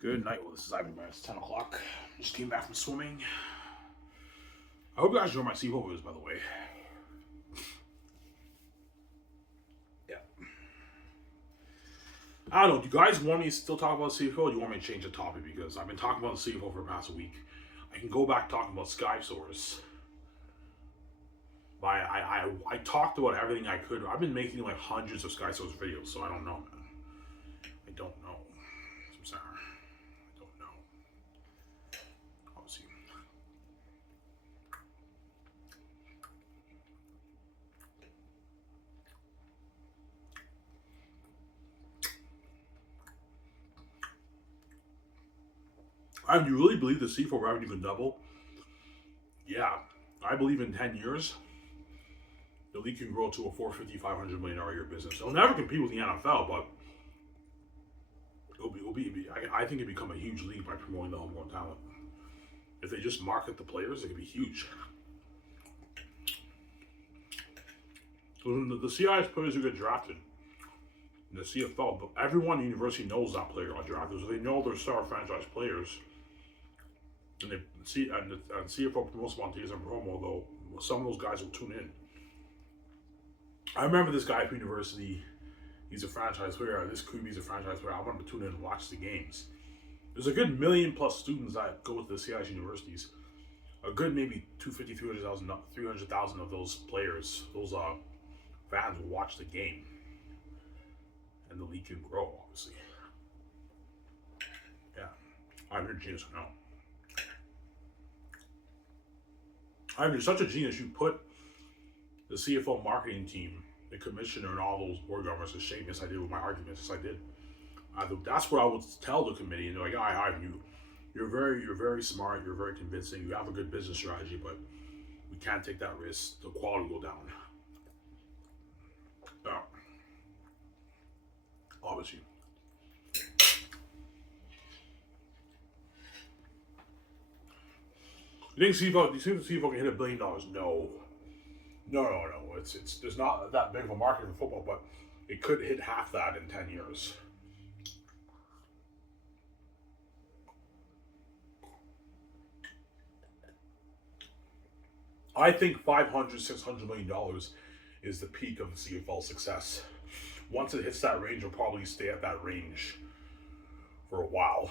Good night. Well, this is Ivan. It's 10 o'clock. Just came back from swimming. I hope you guys enjoy my CFL videos, by the way. Yeah. I don't know. Do you guys want me to still talk about CFL, or do you want me to change the topic? Because I've been talking about the CFL for the past week. I can go back talking about Sky Source. But I talked about everything I could. I've been making like hundreds of Sky Source videos, so I don't know, man. I don't know. I'm sorry. I don't know. Obviously. Do you really believe the C4 revenue can double? Yeah, I believe in 10 years, the league can grow to a $450, $500 million a year business. It'll never compete with the NFL, but I think it'll become a huge league by promoting the homegrown talent. If they just market the players, it could be huge. So the CIS players who get drafted in the CFL, but everyone in the university knows that player got drafted, so they know they're star franchise players. And they see and CFL promotes Montes and promo, though some of those guys will tune in. I remember this guy at university. He's a franchise player. This QB's a franchise player. I wanted to tune in and watch the games. There's a good million plus students that go to the CIS universities. A good maybe 250, 300,000 of those players, those fans will watch the game. And the league can grow, obviously. Yeah. I'm a genius now. You're such a genius. You put the CFL marketing team, the commissioner, and all those board governors to shame. Yes, I did with my arguments. Yes, I did. That's what I would tell the committee. And they're like, you're very smart. You're very convincing. You have a good business strategy, but we can't take that risk. The quality will go down. Obviously. You think CFL can hit $1 billion? No. It's there's not that big of a market for football, but it could hit half that in 10 years. I think $500, $600 million is the peak of the CFL success. Once it hits that range, it'll probably stay at that range for a while.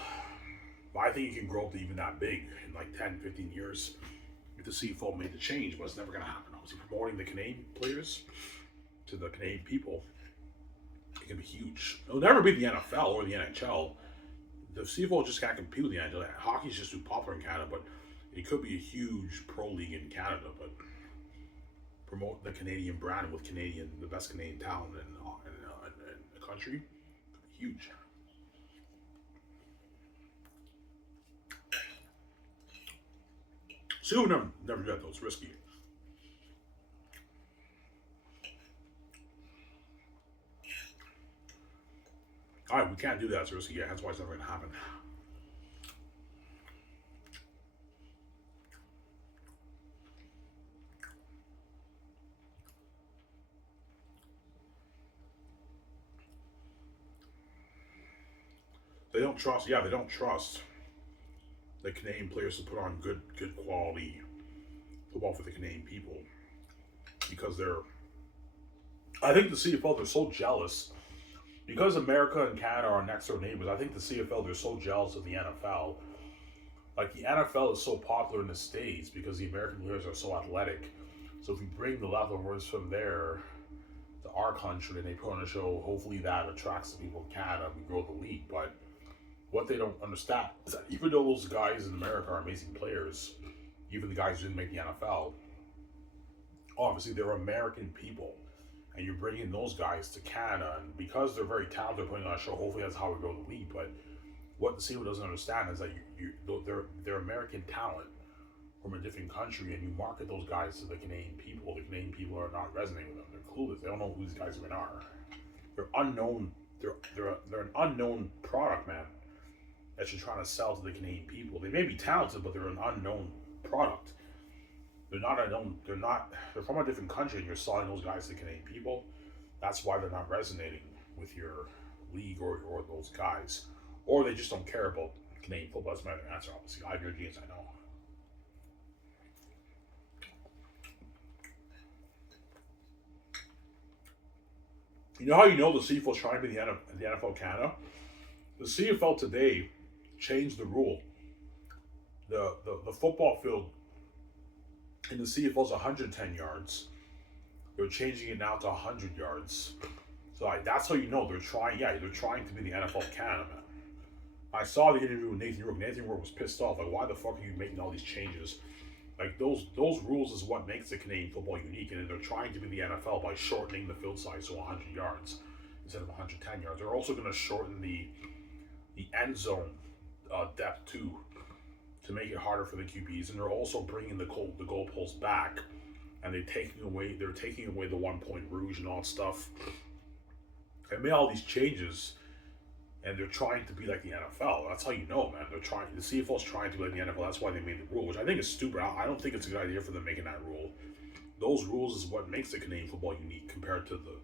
But I think it can grow up to even that big in like 10, 15 years if the CFL made the change, but it's never going to happen. Obviously, promoting the Canadian players to the Canadian people, it can be huge. It'll never be the NFL or the NHL. The CFL just can't compete with the NHL. Hockey's just too popular in Canada, but it could be a huge pro league in Canada, but promote the Canadian brand with the best Canadian talent in the country, could be huge. So never do that though. It's risky. All right, we can't do that. It's risky. Yeah, that's why it's never going to happen. They don't trust. Yeah, they don't trust the Canadian players to put on good quality football for the Canadian people because I think the CFL, they're so jealous because America and Canada are next door neighbors. I think the CFL, they're so jealous of the NFL. Like the NFL is so popular in the States because the American players are so athletic. So if we bring the leftovers from there to our country and they put on a show, hopefully that attracts the people in Canada. We grow the league, but what they don't understand is that even though those guys in America are amazing players, even the guys who didn't make the NFL, obviously they're American people. And you're bringing those guys to Canada, and because they're very talented, they're putting on a show. Hopefully that's how we grow the league. But what the CFL doesn't understand is that they're American talent from a different country, and you market those guys to the Canadian people. The Canadian people are not resonating with them. They're clueless. They don't know who these guys even are. They're unknown. They're an unknown product, man, that you're trying to sell to the Canadian people. They may be talented, but they're an unknown product. They're not unknown. They're from a different country, and you're selling those guys to Canadian people. That's why they're not resonating with your league or those guys, or they just don't care about Canadian football. That's my other answer, obviously. I have your genes, I know. You know how you know the CFL is trying to be the NFL Canada? The CFL today changed the rule. The football field in the CFL is 110 yards. They're changing it now to 100 yards. So that's how you know they're trying. Yeah, they're trying to be the NFL Canada, man. I saw the interview with Nathan Rourke. Nathan Rourke was pissed off. Like, why the fuck are you making all these changes? Like, those rules is what makes the Canadian football unique, and they're trying to be the NFL by shortening the field size to 100 yards instead of 110 yards. They're also going to shorten the end zone depth too, to make it harder for the QBs, and they're also bringing the goalposts back, and they're taking away the 1 point rouge and all that stuff. They made all these changes, and they're trying to be like the NFL. That's how you know, man. The CFL is trying to be like the NFL. That's why they made the rule, which I think is stupid. I don't think it's a good idea for them making that rule. Those rules is what makes the Canadian football unique compared to the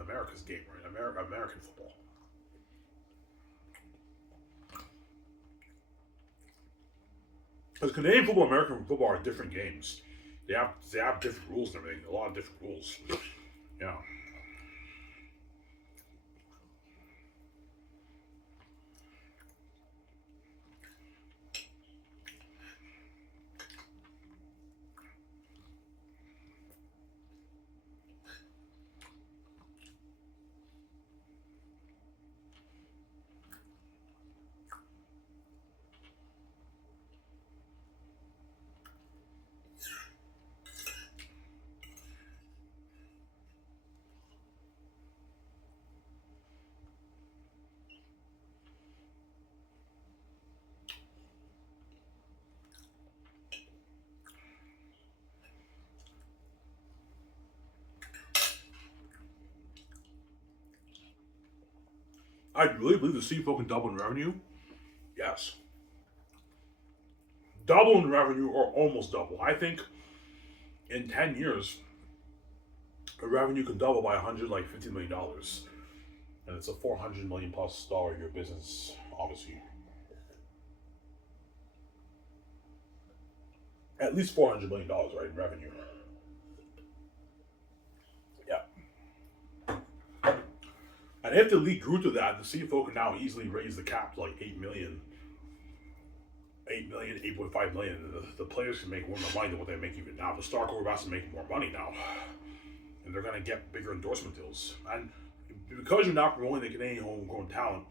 America's game, right? American football. Because Canadian football and American football are different games. They have different rules and everything. A lot of different rules. Yeah. I really believe the CFL can double in revenue. Yes. Double in revenue or almost double. I think in 10 years, the revenue could double by $150 million. And it's a $400 million plus dollar a year business, obviously. At least $400 million, right, in revenue. Yeah. And if the league grew to that, the CFO can now easily raise the cap to like 8 million, 8.5 million. The players can make more money than what they make even now. The star quarterbacks are making more money now. And they're going to get bigger endorsement deals. And because you're not promoting the Canadian homegrown talent,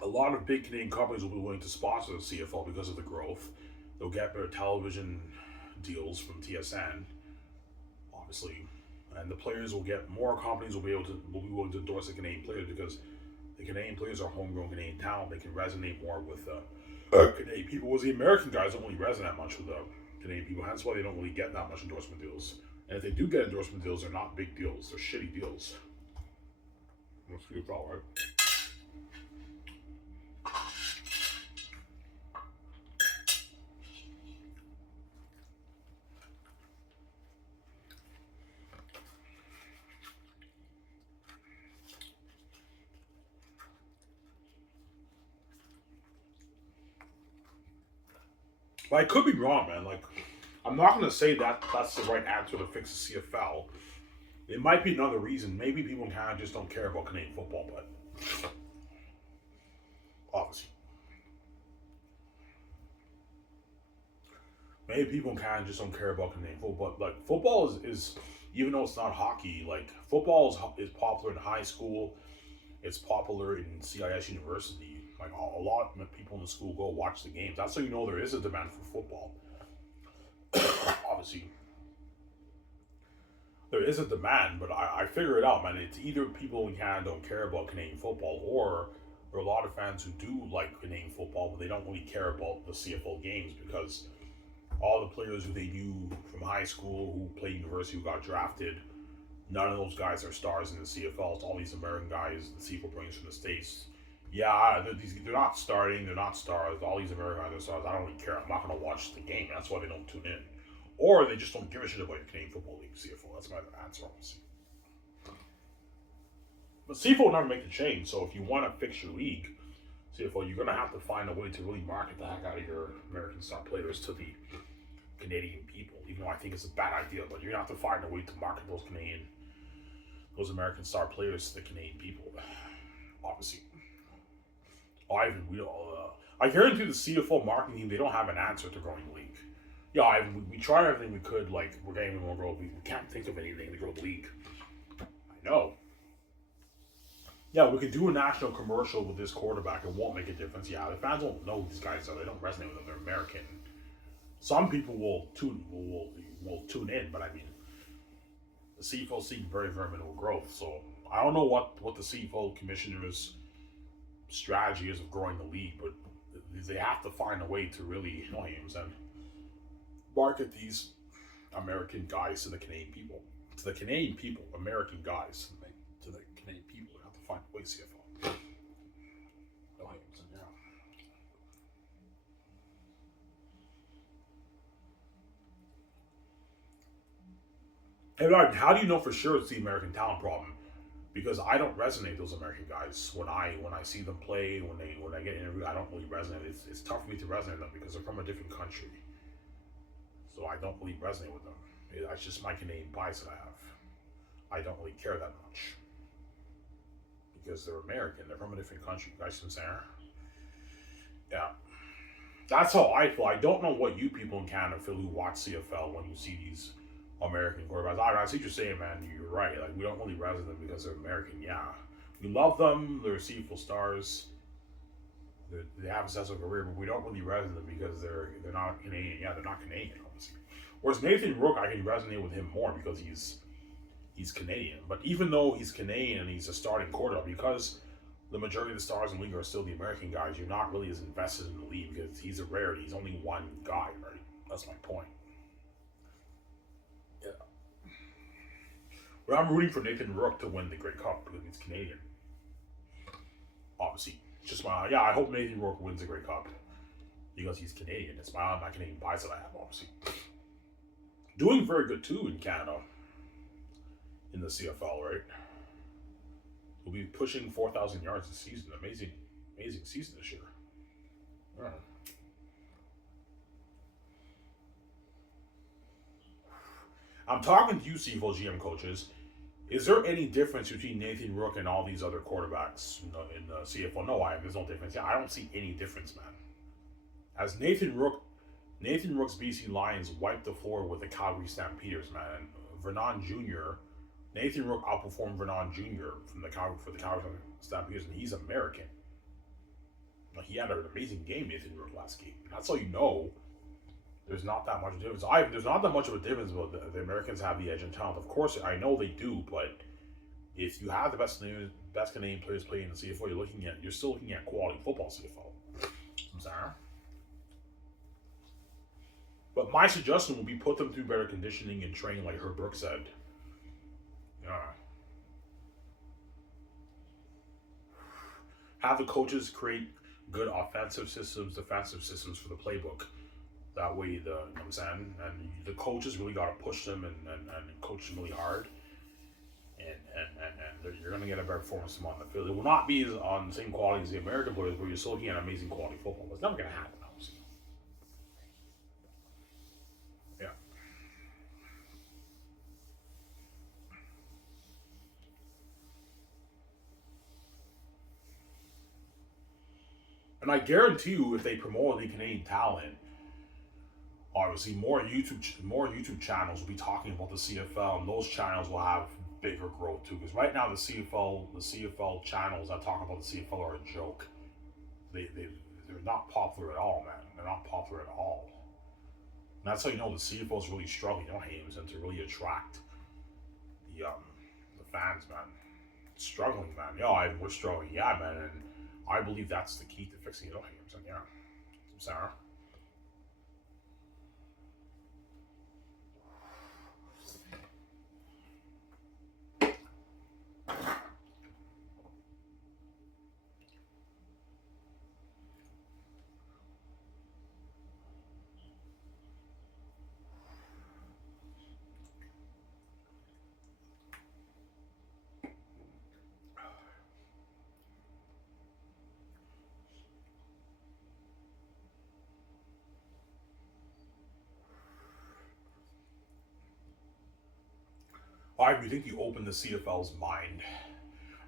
a lot of big Canadian companies will be willing to sponsor the CFL because of the growth. They'll get better television deals from TSN, obviously. And the players will get more companies will be willing to endorse the Canadian players because the Canadian players are homegrown Canadian talent. They can resonate more with Canadian people. Whereas the American guys don't really resonate much with the Canadian people. That's why they don't really get that much endorsement deals. And if they do get endorsement deals, they're not big deals. They're shitty deals. That's a good call, right? But I could be wrong, man. Like, I'm not going to say that that's the right answer to fix the CFL. It might be another reason. Maybe people in Canada just don't care about Canadian football, but obviously. Maybe people in Canada just don't care about Canadian football. But like, football is even though it's not hockey, like, football is popular in high school. It's popular in CIS University. Like, a lot of people in the school go watch the games. That's how you know there is a demand for football. Obviously, there is a demand, but I figure it out, man. It's either people in Canada don't care about Canadian football, or there are a lot of fans who do like Canadian football, but they don't really care about the CFL games because all the players who they knew from high school, who played university, who got drafted, none of those guys are stars in the CFL. It's all these American guys the CFL brings from the States. Yeah, they're not starting. They're not stars. All these American guys are stars. I don't really care. I'm not going to watch the game. That's why they don't tune in. Or they just don't give a shit about the Canadian Football League, CFL. That's my answer, obviously. But CFL will never make the change. So if you want to fix your league, CFL, you're gonna have to find a way to really market the heck out of your American star players to the Canadian people. Even though I think it's a bad idea, but you're gonna have to find a way to market those American star players to the Canadian people. Obviously, Ivan, I guarantee the CFL marketing team, they don't have an answer to growing the league. Yeah, Ivan, we tried everything we could. Like, we're getting more growth. We can't think of anything to grow the league. I know. Yeah, we could do a national commercial with this quarterback. It won't make a difference. Yeah, the fans won't know who these guys are. They don't resonate with them. They're American. Some people will tune in, but I mean, the CFL seeing very, very minimal growth. So I don't know what the CFL commissioner's strategy is of growing the league, but they have to find a way to really and market these American guys to the Canadian people. To the Canadian people, American guys to the Canadian people. They have to find a way, CFL. And how do you know for sure it's the American talent problem? Because I don't resonate with those American guys when I see them play, when I get interviewed, I don't really resonate. It's tough for me to resonate with them because they're from a different country, so I don't really resonate with them. That's just my Canadian bias that I have. I don't really care that much because they're American. They're from a different country. You guys see what I'm saying? Yeah, that's how I feel. I don't know what you people in Canada feel who watch CFL when you see these American quarterbacks. I see what you're saying, man. You're right. Like, we don't really resonate them because they're American. Yeah, we love them. They're CFL stars. They have a successful career, but we don't really resonate them because they're not Canadian. Yeah, they're not Canadian, obviously. Whereas Nathan Rook, I can resonate with him more because he's Canadian. But even though he's Canadian and he's a starting quarterback, because the majority of the stars in the league are still the American guys, you're not really as invested in the league because he's a rarity. He's only one guy, right? That's my point. Yeah. But I'm rooting for Nathan Rook to win the Grey Cup because he's Canadian. Obviously, just I hope Nathan Rook wins the Grey Cup because he's Canadian. It's my Canadian bias that I have, obviously. Doing very good too in Canada in the CFL, right? We'll be pushing 4,000 yards this season. Amazing season this year. Yeah. I'm talking to you, CFL GM coaches. Is there any difference between Nathan Rook and all these other quarterbacks in the CFL? No, there's no difference. Yeah, I don't see any difference, man. As Nathan Rook's BC Lions wiped the floor with the Calgary Stampeders, man. Vernon Jr. Nathan Rook outperformed Vernon Jr. for the Calgary Stampeders, and he's American. Like, he had an amazing game, Nathan Rook, last game. That's how you know there's not that much difference. There's not that much of a difference, but the Americans have the edge in talent. Of course, I know they do, but if you have the best Canadian players playing in the CFL, you're still looking at quality football CFL. I'm sorry. But my suggestion would be put them through better conditioning and training, like Herb Brooks said. Yeah. Have the coaches create good offensive systems, defensive systems for the playbook. That way, you know what I'm saying? And the coaches really got to push them and coach them really hard. And you're going to get a better performance from on the field. It will not be on the same quality as the American players, but you're still looking at amazing quality football. It's never going to happen, obviously. Yeah. And I guarantee you, if they promote the Canadian talent, obviously more YouTube channels will be talking about the CFL, and those channels will have bigger growth too. Because right now the CFL channels that talk about the CFL are a joke. They're not popular at all, man. They're not popular at all. And that's how you know the CFL is really struggling, and to really attract the fans, man. It's struggling, man. We're struggling, yeah, man. And I believe that's the key to fixing it, yeah. I'm sorry. You think you opened the CFL's mind?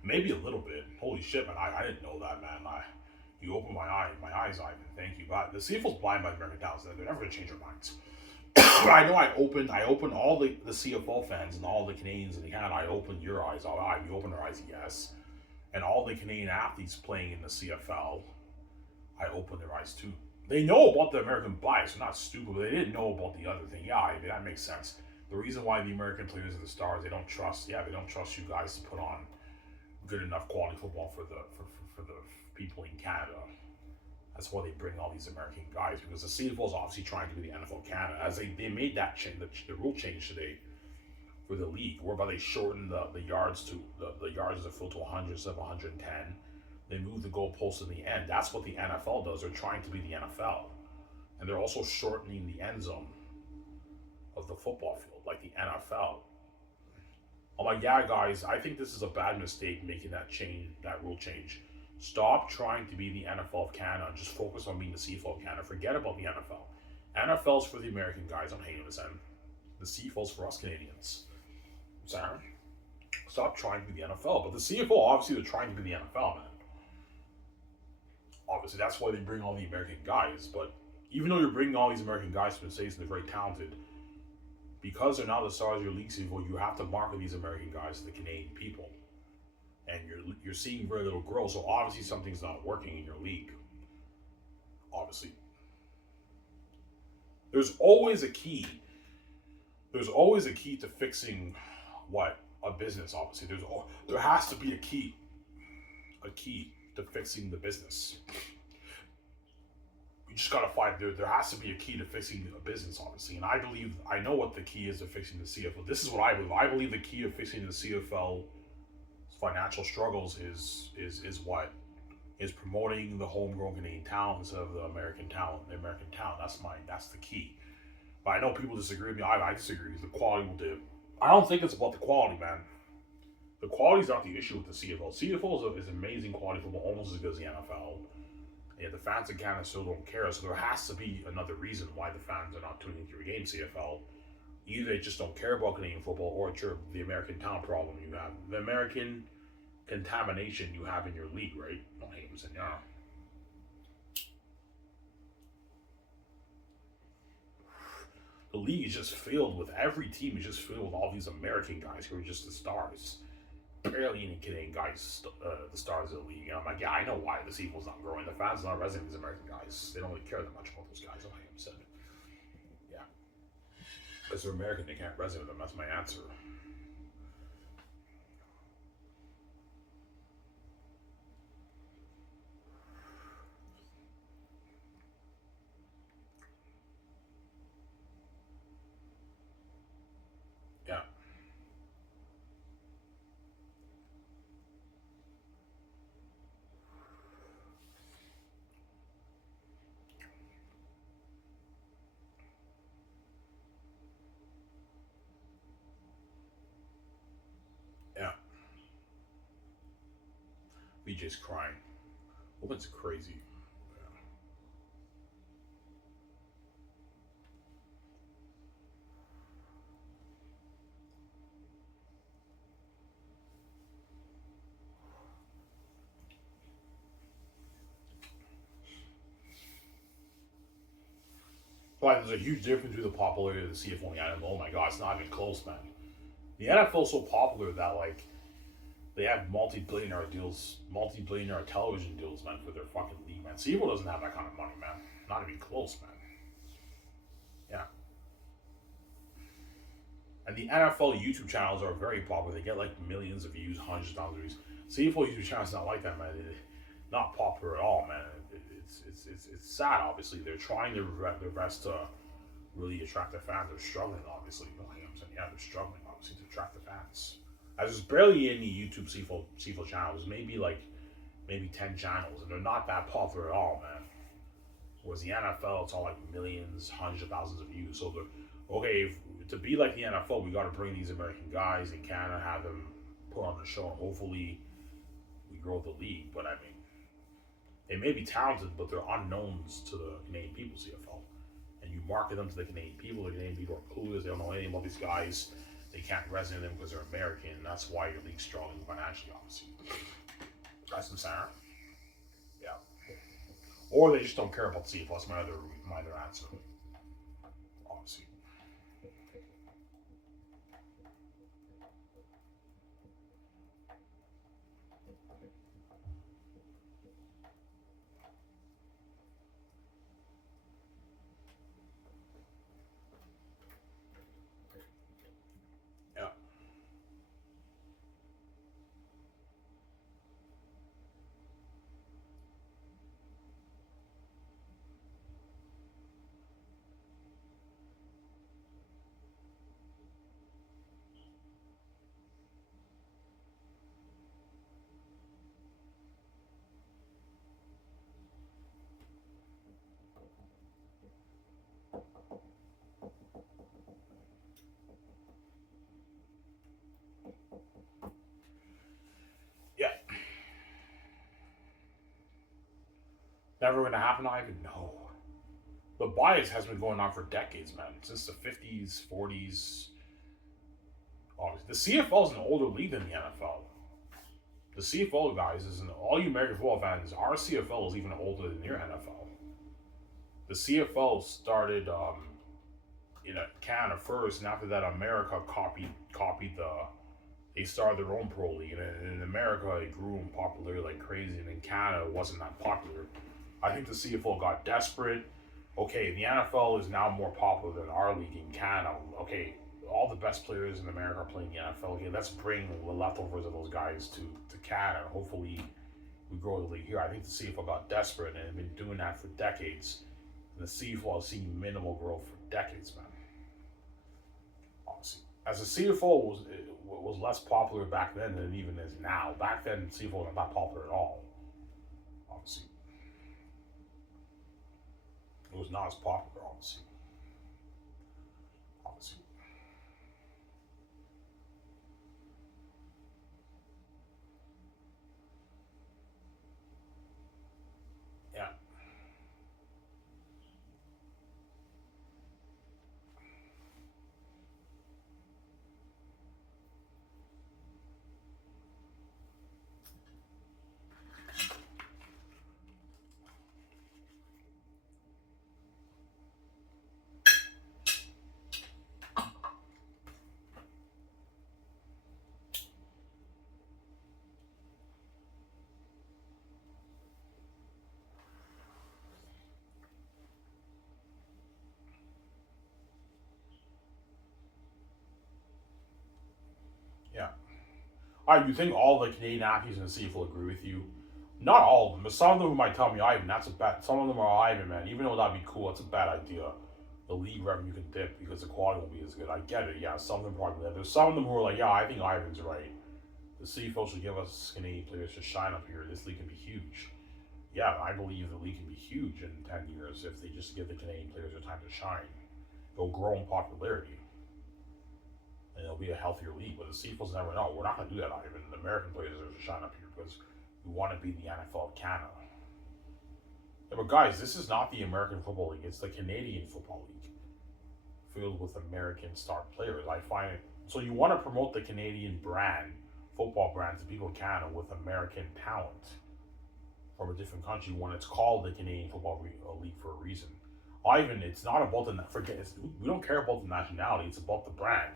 Maybe a little bit. Holy shit, man! I didn't know that, man. You opened my eyes, Ivan. Thank you. But the CFL's blind by American talents. They're never gonna change their minds. But I know I opened all the CFL fans and all the Canadians in Canada. I opened your eyes. You opened their eyes, yes. And all the Canadian athletes playing in the CFL, I opened their eyes too. They know about the American bias. They're not stupid, but they didn't know about the other thing. Yeah, that makes sense. The reason why the American players are the stars, they don't trust you guys to put on good enough quality football for the people in Canada. That's why they bring all these American guys, because the CFL is obviously trying to be the NFL Canada. As they made that change, the rule change today for the league, whereby they shortened the yards to the yards of field to 100 instead of 110. They moved the goalposts in the end. That's what the NFL does. They're trying to be the NFL, and they're also shortening the end zone of the football field, like the NFL. I'm like, yeah, guys, I think this is a bad mistake making that change, that rule change. Stop trying to be the NFL of Canada and just focus on being the CFL of Canada. Forget about the NFL. NFL's for the American guys on Hayden's end. The CFL's for us Canadians. Sorry? Stop trying to be the NFL. But the CFL, obviously, they're trying to be the NFL, man. Obviously, that's why they bring all the American guys. But even though you're bringing all these American guys from the States and they're very talented, because they're not the stars of your league, CFL, you have to market these American guys to the Canadian people. And you're seeing very little growth, so obviously something's not working in your league. Obviously. There's always a key. There's always a key to fixing a business, obviously. There has to be a key to fixing the business. You just gotta find there has to be a key to fixing a business, obviously. And I know what the key is to fixing the CFL. This is what I believe. I believe the key of fixing the CFL financial struggles is promoting the homegrown Canadian talent instead of the American talent. That's the key. But I know people disagree with me. I disagree. The quality will do. I don't think it's about the quality, man. The quality is not the issue with the CFL. CFL is amazing quality football, almost as good as the NFL. And the fans in Canada still don't care. So there has to be another reason why the fans are not tuning into your game, CFL. Either they just don't care about Canadian football, or it's the American talent problem you have. The American contamination you have in your league, right? No, hey, I'm saying, yeah. The league is just filled with, every team is just filled with all these American guys who are just the stars. Barely any Canadian guys, the stars of the league. And I'm like, yeah, I know why the CFL's not growing. The fans are not resonating with these American guys. They don't really care that much about those guys, like I said. Yeah. Because they're American, they can't resonate with them. That's my answer. Yeah. Yeah. BJ's crying. Woman's crazy. But there's a huge difference between the popularity of the CFL and the NFL. Oh my god, it's not even close, man. The NFL is so popular that, like, they have multi-billionaire deals, multi-billionaire television deals, man, for their fucking league, man. CFL doesn't have that kind of money, man. Not even close, man. Yeah. And the NFL YouTube channels are very popular. They get like millions of views, hundreds of thousands of views. CFL YouTube channels not like that, man. Not popular at all, man. It's sad, obviously. They're trying their best to really attract the fans. They're struggling, obviously. You know what I'm saying? Yeah, they're struggling, obviously, to attract the fans. As there's barely any YouTube CFL channels. Maybe 10 channels, and they're not that popular at all, man. Whereas the NFL, it's all like millions, hundreds of thousands of views. So to be like the NFL, we got to bring these American guys in Canada, have them put on the show, and hopefully we grow the league. But I mean, they may be talented, but they're unknowns to the Canadian people, CFL. And you market them to the Canadian people are clueless, they don't know anything about these guys. they can't resonate them because they're American. And that's why your league's struggling financially, obviously. That's some center. Yeah. Or they just don't care about CFL. That's my other answer. Obviously. Yeah. Yeah. Never going to happen, Ivan? No. The bias has been going on for decades, man. Since the 50s, 40s. Obviously. The CFL is an older league than the NFL. The CFL guys is all you American football fans. Our CFL is even older than your NFL. The CFL started in Canada first, and after that, America copied the. They started their own pro league, and in America, it grew in popularity like crazy, and in Canada, it wasn't that popular. I think the CFL got desperate. Okay, the NFL is now more popular than our league in Canada. Okay, all the best players in America are playing the NFL. Okay, let's bring the leftovers of those guys to Canada. Hopefully, we grow the league here. I think the CFL got desperate and have been doing that for decades. And the CFL has seen minimal growth for decades, man. Honestly, as the CFL was less popular back then than it even is now. Back then, CFL wasn't that popular at all. Obviously, it was not as popular. Obviously. Yeah. Yeah. All right, you think all the Canadian athletes in the CFL will agree with you? Not all of them, but some of them who might tell me, Ivan, that's a bad. Some of them are Ivan, man. Even though that'd be cool, that's a bad idea. The league revenue can dip because the quality won't be as good. I get it. Yeah, some of them probably. There's some of them who are like, yeah, I think Ivan's right. The CFL should give us Canadian players to shine up here. This league can be huge. Yeah, I believe the league can be huge in 10 years if they just give the Canadian players their time to shine. They'll grow in popularity and it'll be a healthier league. But the CFL's never know. We're not going to do that, Ivan. The American players are to shine up here because we want to be the NFL of Canada. Yeah, but guys, this is not the American Football League. It's the Canadian Football League filled with American star players. I find it. So you want to promote the Canadian brand, football brand, to people in Canada with American talent from a different country when it's called the Canadian Football League for a reason. Ivan, it's not about we don't care about the nationality. It's about the brand.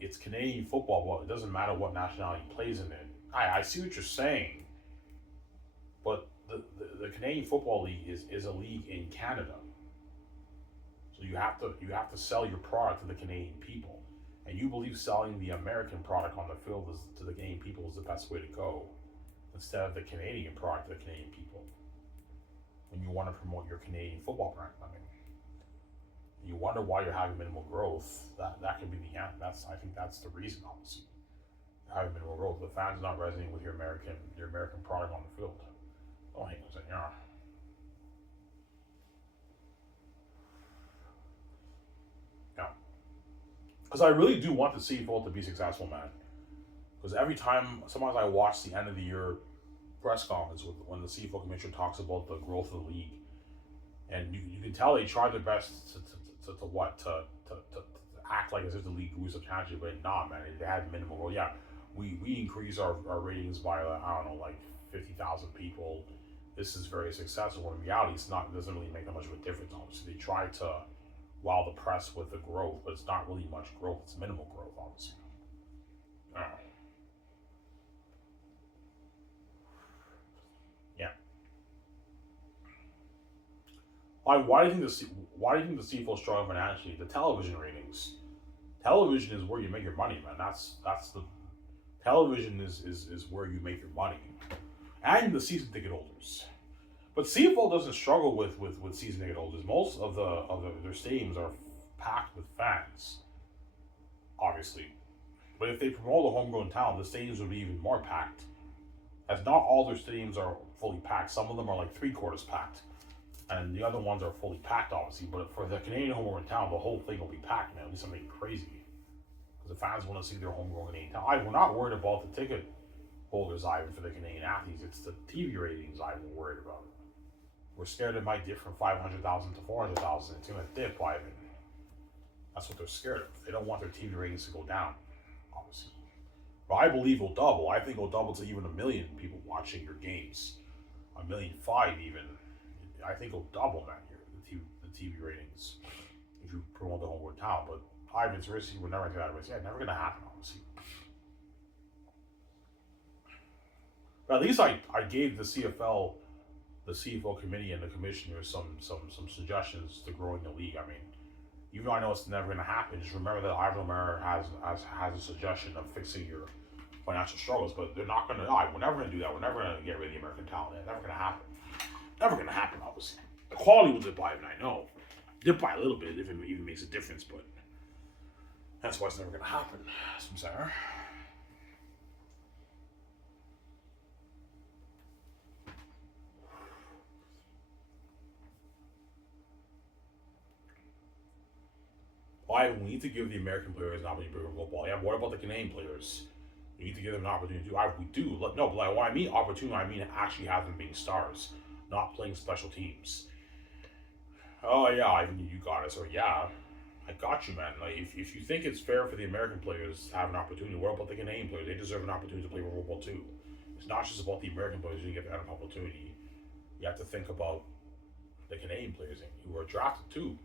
It's Canadian football, but it doesn't matter what nationality plays in it. I see what you're saying, but the Canadian Football League is a league in Canada. So you have to sell your product to the Canadian people. And you believe selling the American product on the field to the Canadian people is the best way to go, instead of the Canadian product to the Canadian people. When you want to promote your Canadian football brand, I mean, you wonder why you're having minimal growth. That could be the answer. I think that's the reason. Obviously, you're having minimal growth. The fans are not resonating with your American product on the field. Don't hate them, yeah. Yeah. Because I really do want the CFL to be successful, man. Because every time, sometimes I watch the end of the year press conference when the CFL commissioner talks about the growth of the league, and you can tell they try their best to act like as if the league grew substantially, but nah, man, it had minimal growth. Yeah, we increased our ratings by like, I don't know, like 50,000 people. This is very successful. In reality, it's not. It doesn't really make that much of a difference. Obviously, they try to wow the press with the growth, but it's not really much growth. It's minimal growth, obviously. Yeah. Why do you think why do you think the CFL is strong financially? The television ratings. Television is where you make your money, man. That's the television is where you make your money, and the season ticket holders. But CFL doesn't struggle with season ticket holders. Most of their stadiums are packed with fans, obviously. But if they promote a homegrown talent, the stadiums would be even more packed. As not all their stadiums are fully packed. Some of them are like 3/4 packed, and the other ones are fully packed, obviously. But for the Canadian homegrown talent, the whole thing will be packed, man. It'll be something crazy because the fans want to see their homegrown Canadian talent. We're not worried about the ticket holders, Ivan, for the Canadian athletes. It's the TV ratings I'm worried about. We're scared it might dip from 500,000 to 400,000. It's going to dip, Ivan. That's what they're scared of. They don't want their TV ratings to go down, obviously. But I believe it'll double. I think it'll double to even 1 million people watching your games. 1.5 million even. I think it'll double that year, the TV ratings, if you promote the homegrown talent. But Ivan, seriously, we're never going to get that. Yeah, never going to happen, obviously. But at least I gave the CFL committee and the commissioners some suggestions to growing the league. I mean, even though I know it's never going to happen, just remember that Ivan O'Meara has a suggestion of fixing your financial struggles, but they're not going to. We're never going to do that. We're never going to get rid of the American talent. It's never going to happen. Never going to happen, obviously. The quality will dip by, and I know. Dip by a little bit if it even makes a difference, but that's why it's never going to happen. That's what I'm saying. Why we need to give the American players an opportunity to play football. Yeah, what about the Canadian players? We need to give them an opportunity to. We do. No, but like, when I mean opportunity, I mean actually have them being stars, not playing special teams. Oh yeah, Ivan, you got it. So yeah, I got you, man. Like if you think it's fair for the American players to have an opportunity, what about the Canadian players? They deserve an opportunity to play football too. It's not just about the American players who get an opportunity. You have to think about the Canadian players who are drafted too.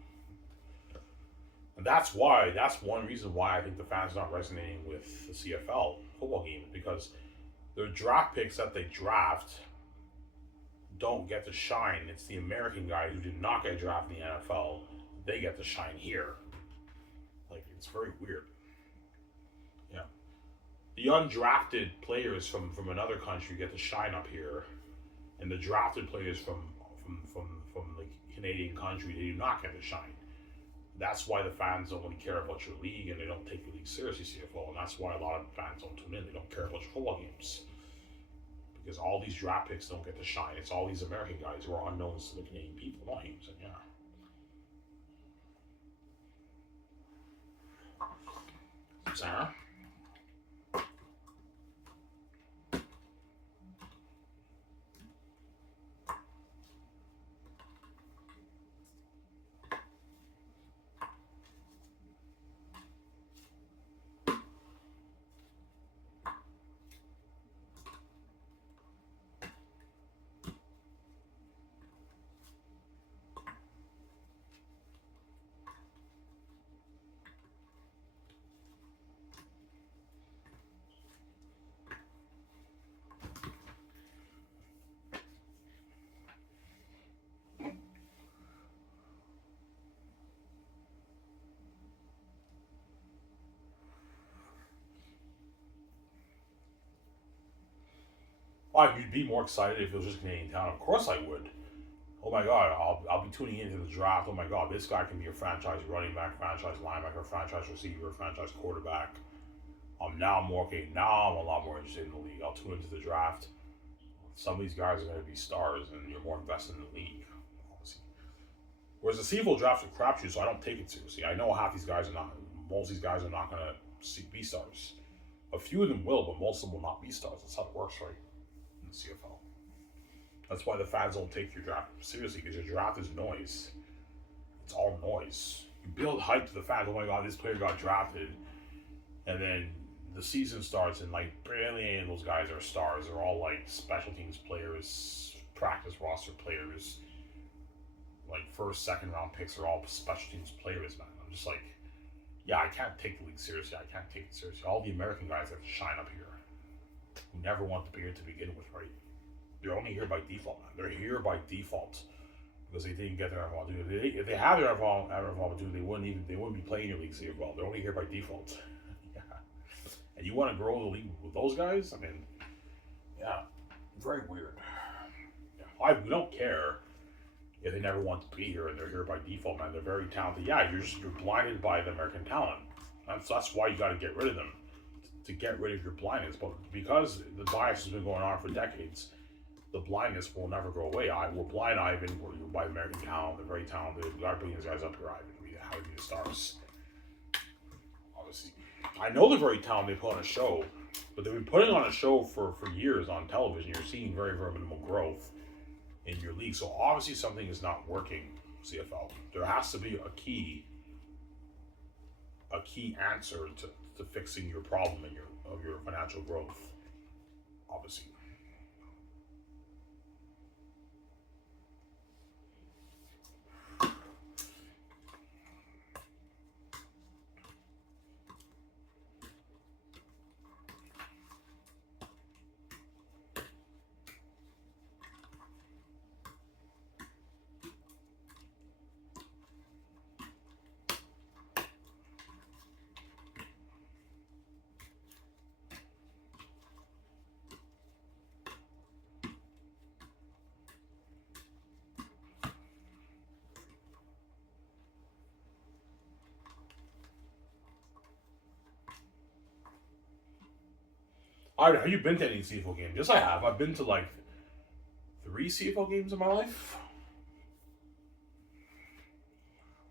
And that's one reason why I think the fans are not resonating with the CFL football game, because the draft picks that they draft don't get to shine. It's the American guys who did not get drafted in the NFL, they get to shine here. Like, it's very weird. Yeah. The undrafted players from another country get to shine up here, and the drafted players from the Canadian country, they do not get to shine. That's why the fans don't really care about your league, and they don't take your league seriously, CFL, and that's why a lot of fans don't tune in. They don't care about your football games, because all these draft picks don't get to shine. It's all these American guys who are unknowns to the Canadian people. Not him, and yeah. Sarah? You'd be more excited if it was just Canadian talent. Of course I would. Oh my God, I'll be tuning into the draft. Oh my God, this guy can be a franchise running back, franchise linebacker, franchise receiver, franchise quarterback. Now I'm a lot more interested in the league. I'll tune into the draft. Some of these guys are going to be stars, and you're more invested in the league, obviously. Whereas the CFL draft's a crapshoot, so I don't take it seriously. I know most of these guys are not going to be stars. A few of them will, but most of them will not be stars. That's how it works, right? In the CFL. That's why the fans don't take your draft seriously, because your draft is noise. It's all noise. You build hype to the fact, oh my god, this player got drafted, and then the season starts and like barely any of those guys are stars. They're all like special teams players, practice roster players, like first, second round picks are all special teams players, man. I'm just like, yeah, I can't take the league seriously. I can't take it seriously. All the American guys have to shine up here, who never want to be here to begin with, right? They're only here by default, man. They're here by default because they didn't get their NFL due. If they had their NFL due, they wouldn't be playing your league CFL. They're only here by default. Yeah. And you want to grow the league with those guys? I mean, yeah, very weird. Yeah. We don't care if they never want to be here and they're here by default, man. They're very talented. Yeah, you're blinded by the American talent. That's why you got to get rid of them, to get rid of your blindness. But because the bias has been going on for decades, the blindness will never go away. We're blind, Ivan. We're by the American talent. They're very talented. We got to bring these guys up here, Ivan. We have to be the stars. Obviously, I know they're very talented. They put on a show, but they've been putting on a show for years on television. You're seeing very, very minimal growth in your league. So obviously something is not working, CFL. There has to be a key answer to fixing your problem of your financial growth. Obviously. Have you been to any CFL games? Yes, I have. I've been to like 3 CFL games in my life.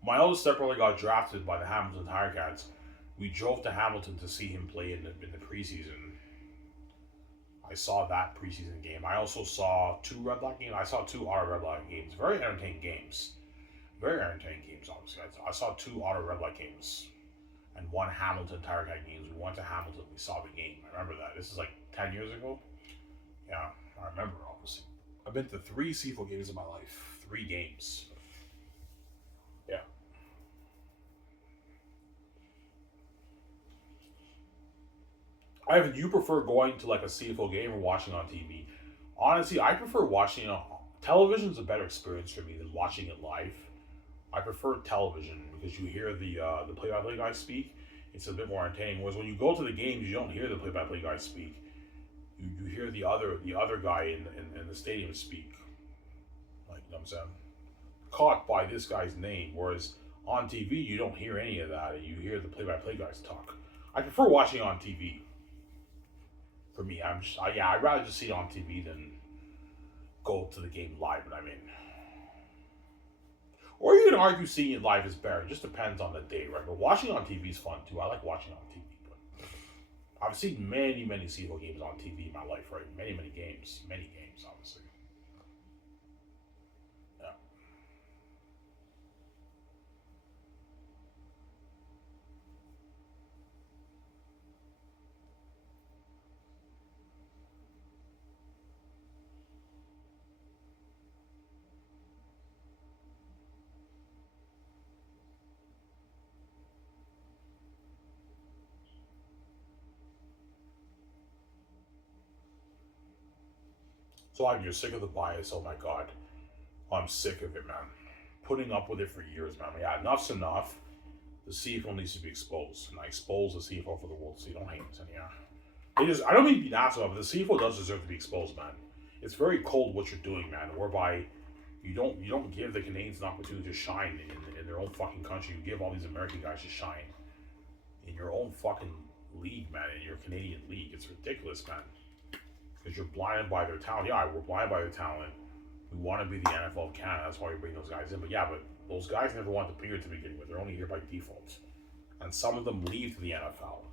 My oldest stepbrother got drafted by the Hamilton Tiger Cats. We drove to Hamilton to see him play in the preseason. I saw that preseason game. I also saw 2 Red Black games. I saw 2 Ottawa Red Black games. Very entertaining games. Very entertaining games, obviously. I saw 2 Ottawa Red Black games and 1 Hamilton Tiger Cat games. We went to Hamilton. We saw the game. I remember that. This is like 10 years ago. Yeah, I remember, obviously. I've been to 3 CFL games in my life. 3 games. Yeah. Ivan, do you prefer going to like a CFL game or watching on TV? Honestly, I prefer watching on television. Is a better experience for me than watching it live. I prefer television because you hear the play-by-play guys speak. It's a bit more entertaining. Whereas when you go to the games, you don't hear the play-by-play guys speak. You hear the other guy in the stadium speak. Like, you know what I'm saying? Caught by this guy's name. Whereas on TV, you don't hear any of that. You hear the play-by-play guys talk. I prefer watching on TV. For me, I'd rather just see it on TV than go to the game live. But I mean, or you can argue seeing it live is better. It just depends on the day, right? But watching on TV is fun too. I like watching on TV. But I've seen many CFL games on TV in my life, right? Many games, obviously. Yeah. So you're sick of the bias. Oh my god, I'm sick of it, man. Putting up with it for years, man. Yeah, enough's enough. The CFL needs to be exposed, and I expose the CFL for the world so you don't hate it. And yeah, I don't mean to be nasty, but the CFL does deserve to be exposed, man. It's very cold what you're doing, man. Whereby you don't give the Canadians an opportunity to shine in their own fucking country. You give all these American guys to shine in your own fucking league, man. In your Canadian league, it's ridiculous, man. Because you're blinded by their talent. Yeah, we're blinded by their talent. We want to be the NFL of Canada. That's why we bring those guys in. But yeah, but those guys never want to be here to begin with. They're only here by default. And some of them leave to the NFL.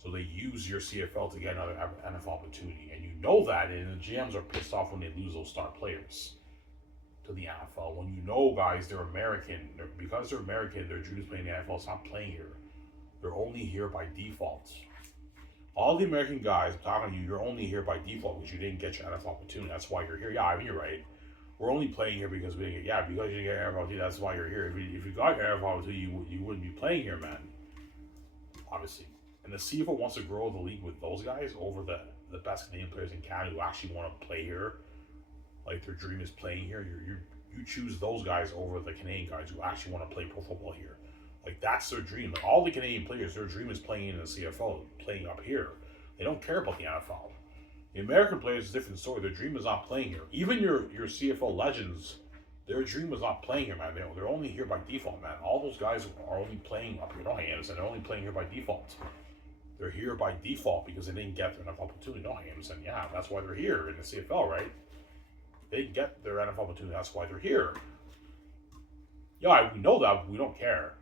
So they use your CFL to get another NFL opportunity. And you know that, and the GMs are pissed off when they lose those star players to the NFL. When you know guys, they're American. Because they're American, their dreams playing in the NFL. It's not playing here. They're only here by default. All the American guys, I'm talking to you, you're only here by default because you didn't get your NFL opportunity. That's why you're here. Yeah, I mean, you're right. We're only playing here because we didn't get, because you didn't get your NFL opportunity, that's why you're here. If you got your NFL opportunity, you wouldn't be playing here, man. Obviously. And the CFL wants to grow the league with those guys over the best Canadian players in Canada who actually want to play here. Like their dream is playing here. You choose those guys over the Canadian guys who actually want to play pro football here. Like that's their dream. Like all the Canadian players, their dream is playing in the CFL, playing up here. They don't care about the NFL. The American players is a different story. Their dream is not playing here. Even your CFL legends, their dream was not playing here, man. They're only here by default, man. All those guys are only playing up here. No, Anderson, they're only playing here by default. They're here by default because they didn't get their NFL opportunity. No, Anderson, yeah, that's why they're here in the CFL, right? They didn't get their NFL opportunity. That's why they're here. Yeah, we know that. But we don't care.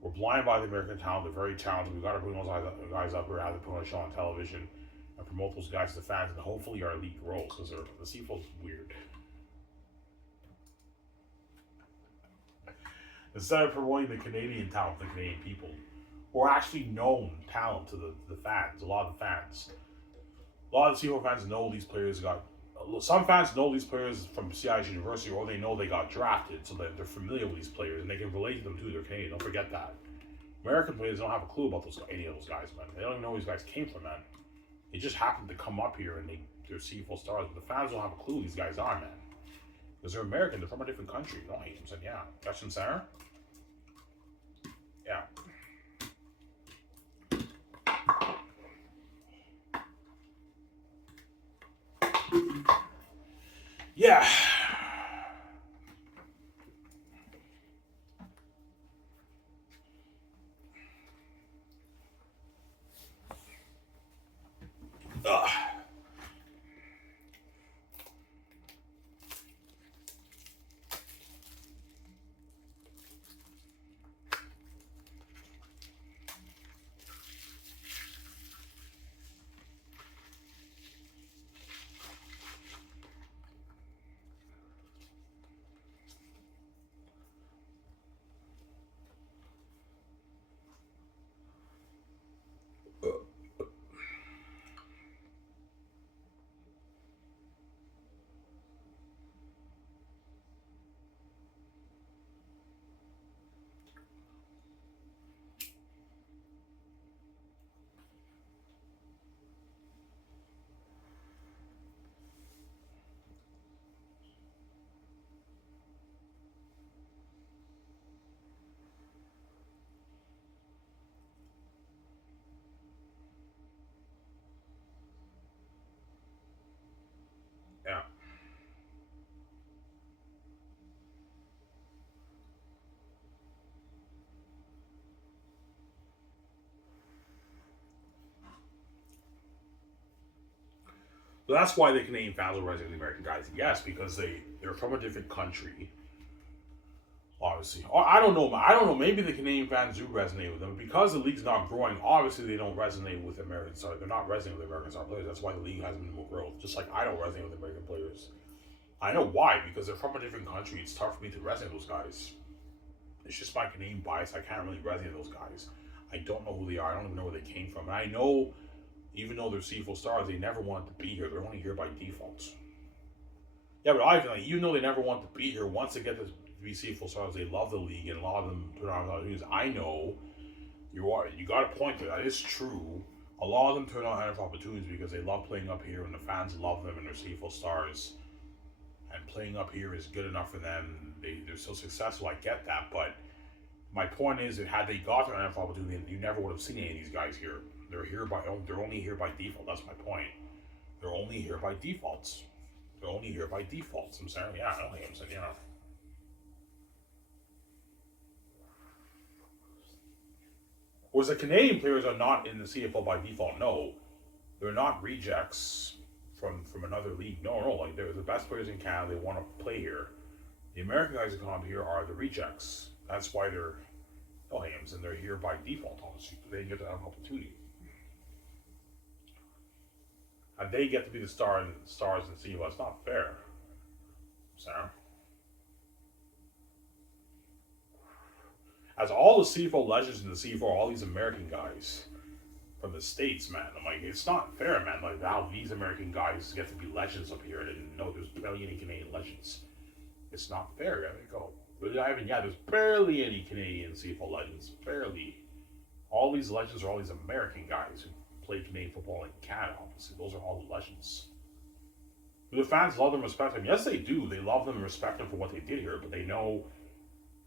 We're blind by the American talent. They're very talented. We've got to bring those guys up here, have them put on a show on television, and promote those guys to the fans, and hopefully our league grows because the CFL's weird. Instead of promoting the Canadian talent, the Canadian people, or actually known talent to the fans, a lot of the fans. A lot of the CFL fans know these players some fans know these players from CIH University, or they know they got drafted, so that they're familiar with these players and they can relate to them too. They're Canadian. Don't forget that. American players don't have a clue about any of those guys, man. They don't even know where these guys came from, man. They just happen to come up here and they're CFL stars, but the fans don't have a clue who these guys are, man. Because they're American. They're from a different country. You don't hate them, saying, yeah. Question center? Yeah. Yeah. Ugh. Yeah. So that's why the Canadian fans will resonate with the American guys. Yes, because they're from a different country. Obviously, I don't know. I don't know. Maybe the Canadian fans do resonate with them because the league's not growing. Obviously, they don't resonate with American stars. They're not resonating with American star players. That's why the league has minimal growth. Just like I don't resonate with American players. I know why, because they're from a different country. It's tough for me to resonate with those guys. It's just my Canadian bias. I can't really resonate with those guys. I don't know who they are. I don't even know where they came from. And I know, even though they're CFL stars, they never wanted to be here. They're only here by default. Yeah, but even though they never want to be here, once they get to be CFL stars, they love the league, and a lot of them put on opportunities. I know you got a point there. That is true. A lot of them turn on NFL opportunities because they love playing up here, and the fans love them, and they're CFL stars. And playing up here is good enough for them. They're so successful. I get that, but my point is that had they got their NFL opportunity, you never would have seen any of these guys here. They're only here by default. That's my point. They're only here by defaults. They're only here by defaults. I'm saying, yeah, I don't think I'm saying, yeah. Whereas the Canadian players are not in the CFL by default. No, they're not rejects from another league. No, like they're the best players in Canada. They want to play here. The American guys that come here are the rejects. That's why they're hams, and they're here by default. Obviously, they didn't get to have an opportunity. And they get to be the stars in CFL. It's not fair, Sarah. As all the CFL legends in the CFL, all these American guys from the States, man. I'm like, it's not fair, man. Like, how these American guys get to be legends up here. I didn't know there's barely any Canadian legends. It's not fair. There you go. But there's barely any Canadian CFL legends. Barely. All these legends are all these American guys who play Canadian football in Canada, obviously. Those are all the legends. Do the fans love them and respect them? Yes, they do. They love them and respect them for what they did here, but they know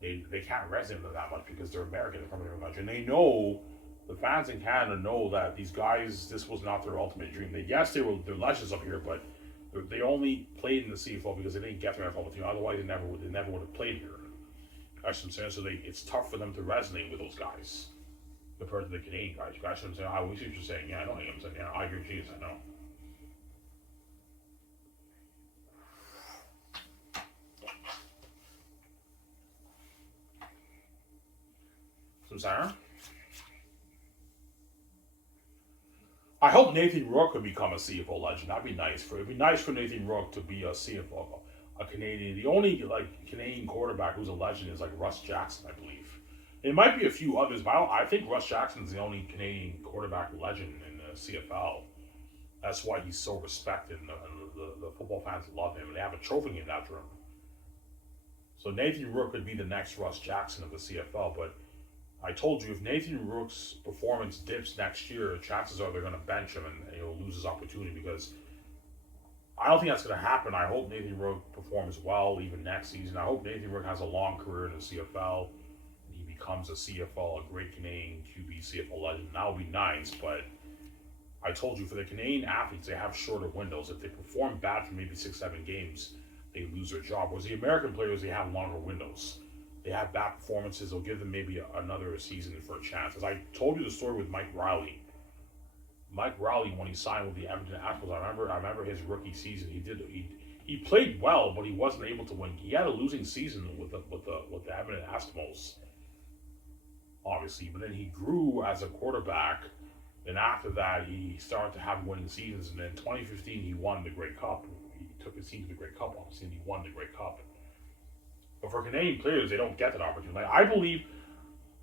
they can't resonate with them that much because they're American. They're from a different country. And they know, the fans in Canada know that these guys, this was not their ultimate dream. They're legends up here, but they only played in the CFL because they didn't get their NFL team. Otherwise, they never would have played here. That's what I'm saying. So it's tough for them to resonate with those guys compared to the Canadian guys. You guys what I'm saying? I see what you're saying. Yeah, I know what I'm saying. Yeah, I agree with you. I know. Some Sarah? I hope Nathan Rourke could become a CFL legend. That'd be nice. It'd be nice for Nathan Rourke to be a CFL, a Canadian. The only Canadian quarterback who's a legend is Russ Jackson, I believe. There might be a few others, but I think Russ Jackson's the only Canadian quarterback legend in the CFL. That's why he's so respected, and the football fans love him, and they have a trophy named after him. So Nathan Rourke could be the next Russ Jackson of the CFL, but I told you, if Nathan Rourke's performance dips next year, chances are they're going to bench him and he'll lose his opportunity, because I don't think that's going to happen. I hope Nathan Rourke performs well even next season. I hope Nathan Rourke has a long career in the CFL. He becomes a CFL, a great Canadian QB CFL legend. That would be nice, but I told you, for the Canadian athletes, they have shorter windows. If they perform bad for maybe 6-7 games, they lose their job. Whereas the American players, they have longer windows. They have bad performances. They'll give them maybe another season for a chance. As I told you the story with Mike Riley. Mike Riley, when he signed with the Edmonton Eskimos, I remember his rookie season. He played well, but he wasn't able to win. He had a losing season with the Edmonton Eskimos, obviously. But then he grew as a quarterback. Then after that, he started to have winning seasons. And in 2015, he won the Grey Cup. He took his team to the Grey Cup, obviously, and he won the Grey Cup. But for Canadian players, they don't get that opportunity. I believe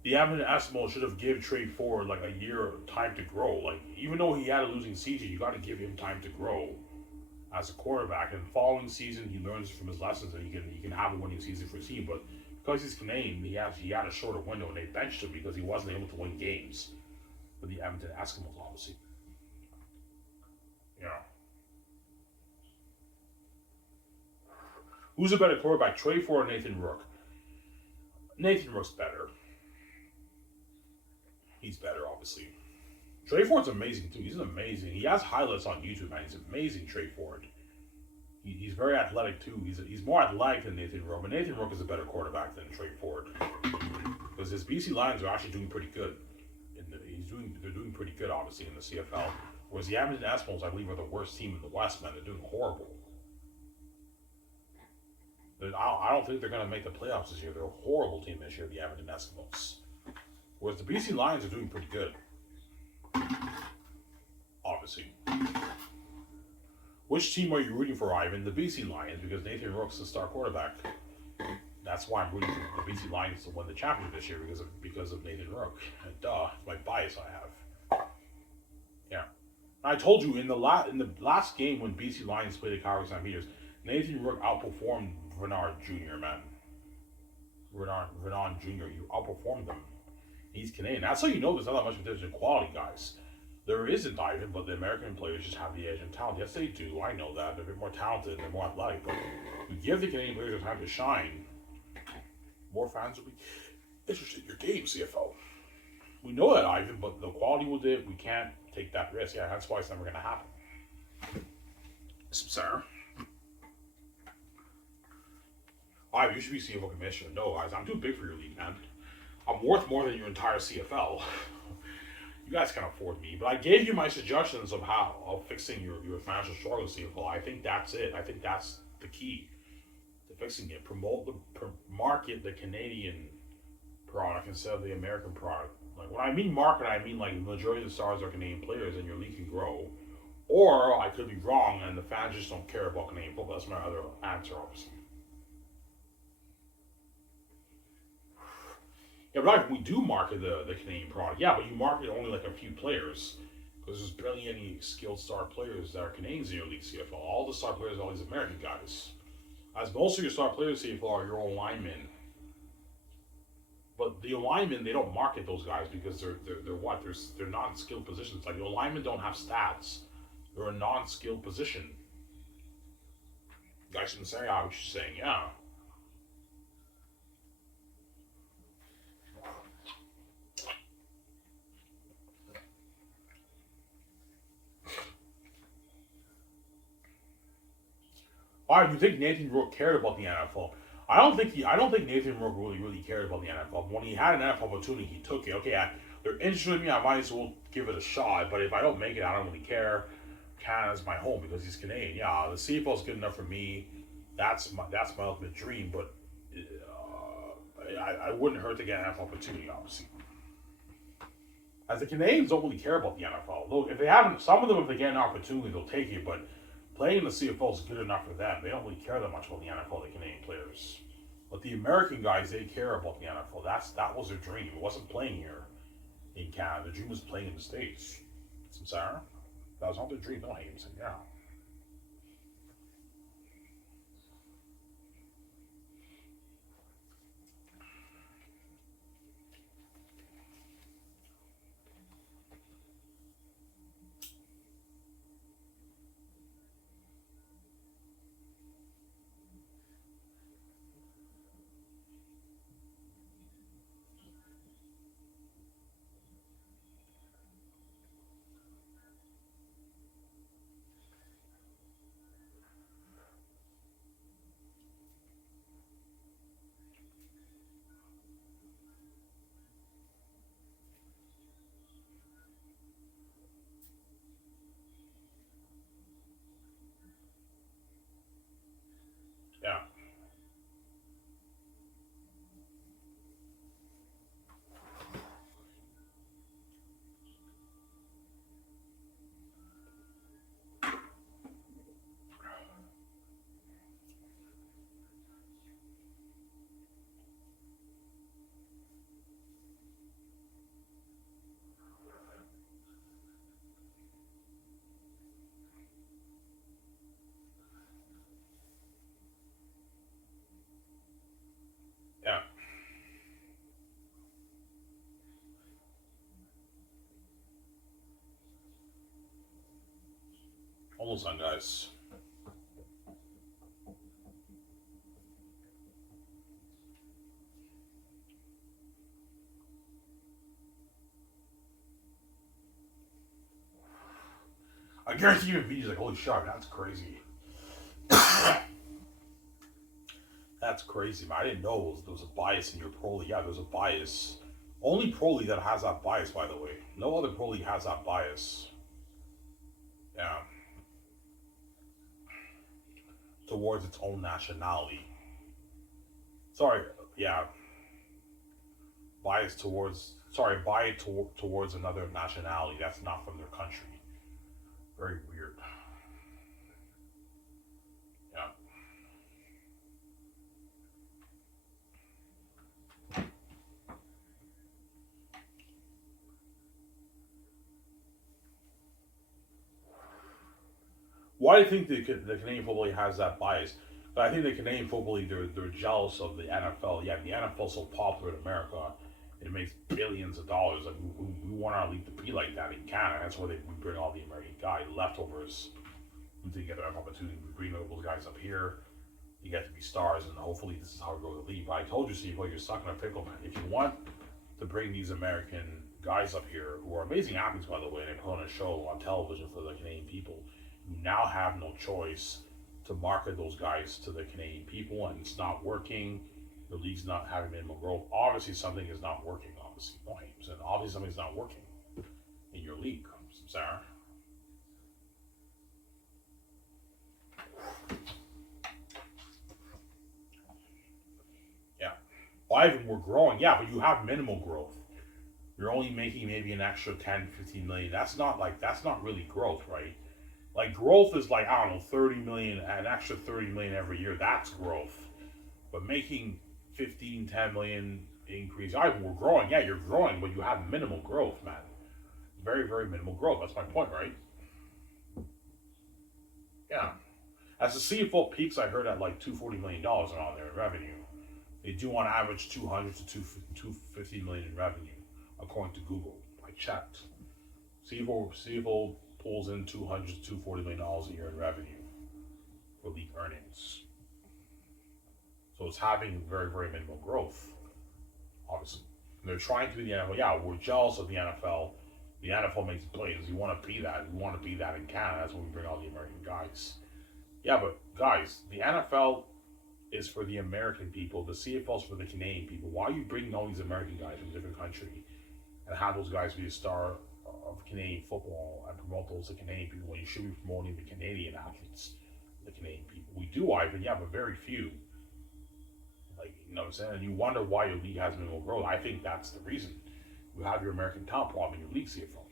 the Edmonton Eskimos should have given Trey Ford a year time to grow. Even though he had a losing season, you got to give him time to grow as a quarterback. And the following season, he learns from his lessons, and he can have a winning season for his team. But because he's Canadian, he had a shorter window, and they benched him because he wasn't able to win games for the Edmonton Eskimos, obviously. Yeah. Who's a better quarterback, Trey Ford or Nathan Rourke? Nathan Rourke's better. He's better, obviously. Trey Ford's amazing, too. He's amazing. He has highlights on YouTube, man. He's amazing, Trey Ford. He's very athletic, too. He's more athletic than Nathan Rourke. But Nathan Rourke is a better quarterback than Trey Ford. Because his BC Lions are actually doing pretty good. They're doing pretty good, obviously, in the CFL. Whereas the Edmonton Eskimos, I believe, are the worst team in the West, man. They're doing horrible. I don't think they're going to make the playoffs this year. They're a horrible team this year, the Edmonton Eskimos. Whereas the BC Lions are doing pretty good. Obviously. Which team are you rooting for, Ivan? The BC Lions, because Nathan Rourke's the star quarterback. That's why I'm rooting for the BC Lions to win the championship this year, because of Nathan Rourke. And it's my bias I have. Yeah. I told you in the last game when BC Lions played the Calgary Stampeders, Nathan Rourke outperformed Renard Jr., man. Renard Jr., you outperformed them. He's Canadian. That's how you know there's not that much of a difference in quality, guys. There isn't, Ivan, but the American players just have the edge in talent. Yes, they do. I know that. They're a bit more talented. They're more athletic. But we give the Canadian players time to shine. More fans will be interested in your game, CFL. We know that, Ivan, but the quality will dip. We can't take that risk. Yeah, that's why it's never going to happen. Sir. You should be CFL commissioner. No, guys, I'm too big for your league, man. I'm worth more than your entire CFL. You guys can't afford me. But I gave you my suggestions of fixing your financial struggles, CFL. I think that's it. I think that's the key to fixing it. Market the Canadian product instead of the American product. When I mean market, I mean the majority of the stars are Canadian players and your league can grow. Or I could be wrong and the fans just don't care about Canadian football. That's my other answer, obviously. Yeah, but we do market the Canadian product. Yeah, but you market only like a few players because there's barely any skilled star players that are Canadians in your league CFL. All the star players are all these American guys. As most of your star players CFL are your own linemen. But the linemen, they don't market those guys because they're what? They're non-skilled positions. Like the linemen don't have stats. They're a non-skilled position. Guys shouldn't say, I was just saying, yeah. Why do you think Nathan Rourke cared about the NFL? I don't think Nathan Rourke really cared about the NFL. When he had an NFL opportunity, he took it. Okay, they're interested in me. I might as well give it a shot. But if I don't make it, I don't really care. Canada's my home because he's Canadian. Yeah, the CFL is good enough for me. That's my ultimate dream. But I wouldn't hurt to get an NFL opportunity, obviously. As the Canadians don't really care about the NFL. Look, if they haven't, some of them, if they get an opportunity, they'll take it. But playing in the CFL is good enough for them. They don't really care that much about the NFL, the Canadian players. But the American guys, they care about the NFL. That was their dream. It wasn't playing here in Canada. The dream was playing in the States. Sarah? That was not their dream. Don't hate him. Yeah. Yeah. Yeah. Almost done, guys. I guarantee you, he's like, holy shit, that's crazy. That's crazy, man. I didn't know there was a bias in your pro league. Yeah, there's a bias. Only pro league that has that bias, by the way. No other pro league has that bias. Yeah. Towards its own nationality. Sorry, yeah. Towards another nationality that's not from their country. Very weird. Yeah. Why do you think the Canadian Football League has that bias? But I think the Canadian Football League, they're jealous of the NFL. Yeah, the NFL's so popular in America, it makes billions of dollars. Like we want our league to be like that in Canada. That's why we bring all the American guys, leftovers, to get an opportunity. We bring those guys up here. You get to be stars, and hopefully this is how we grow the league. But I told you, Steve, you're stuck in a pickle, man. If you want to bring these American guys up here, who are amazing athletes, by the way, and they put on a show on television for the Canadian people, you now have no choice to market those guys to the Canadian people, and it's not working. The league's not having minimum growth. Obviously, something is not working. Obviously, no names, and obviously something's not working in your league, Sarah. Yeah. Well, even we're growing. Yeah, but you have minimal growth. You're only making maybe an extra 10, 15 million. That's not really growth, right? Like growth is like, I don't know, 30 million, an extra 30 million every year. That's growth. But making 15, 10 million increase. All right, we're growing. Yeah, you're growing, but you have minimal growth, man. Very, very minimal growth. That's my point, right? Yeah. As the CFL peaks, I heard at like $240 million on their revenue. They do on average 200 to 250 million in revenue, according to Google. I checked. CFL pulls in 200 to 240 million dollars a year in revenue for league earnings. So it's having very, very minimal growth, obviously. And they're trying to be the NFL. Yeah, we're jealous of the NFL. The NFL makes plays. You want to be that. We want to be that in Canada. That's when we bring all the American guys. Yeah, but guys, the NFL is for the American people. The CFL is for the Canadian people. Why are you bringing all these American guys from a different country and have those guys be a star of Canadian football and promote those to Canadian people when you should be promoting the Canadian athletes, the Canadian people? We do, Ivan, yeah, but very few. Like, you know what I'm saying? And you wonder why your league has minimal growth. I think that's the reason. You have your American talent problem in your league, CFL.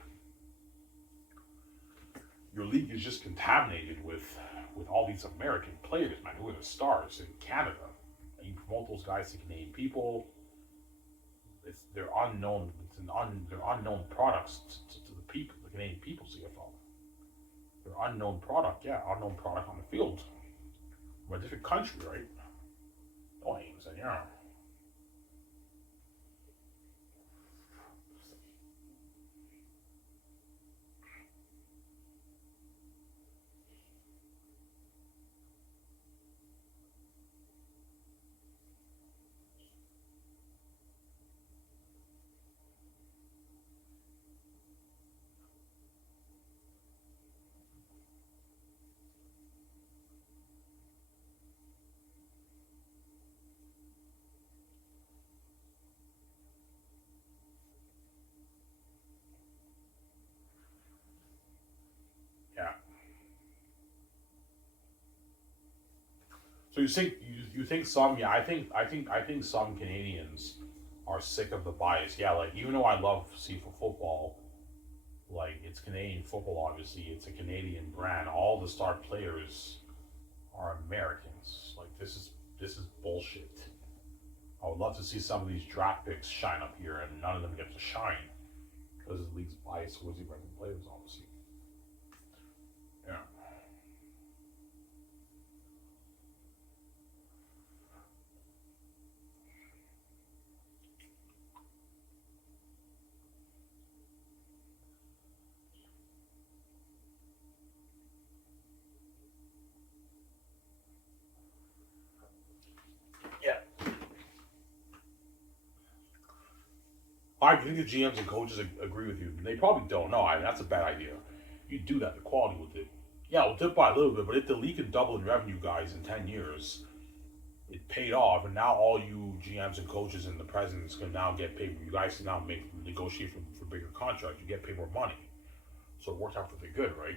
Your league is just contaminated with all these American players, man, who are the stars in Canada. And you promote those guys to Canadian people. They're unknown. They're unknown products to the people, the Canadian people. CFL. They're unknown product, yeah, unknown product on the field. We're a different country, right? No aims, and yeah. Yeah. So you think some, yeah, I think some Canadians are sick of the bias. Yeah, like even though I love CFL football, like it's Canadian football, obviously it's a Canadian brand. All the star players are Americans. Like this is bullshit. I would love to see some of these draft picks shine up here, and none of them get to shine because the league's biased towards the American players, obviously. Yeah. Yeah. I think the GMs and coaches agree with you. They probably don't. No, that's a bad idea. You do that, the quality will dip. Yeah, it'll dip by a little bit, but if the league can double in revenue, guys, in 10 years, it paid off, and now all you GMs and coaches and the presidents can now get paid. You guys can now negotiate for bigger contracts. You get paid more money, so it worked out for the good, right?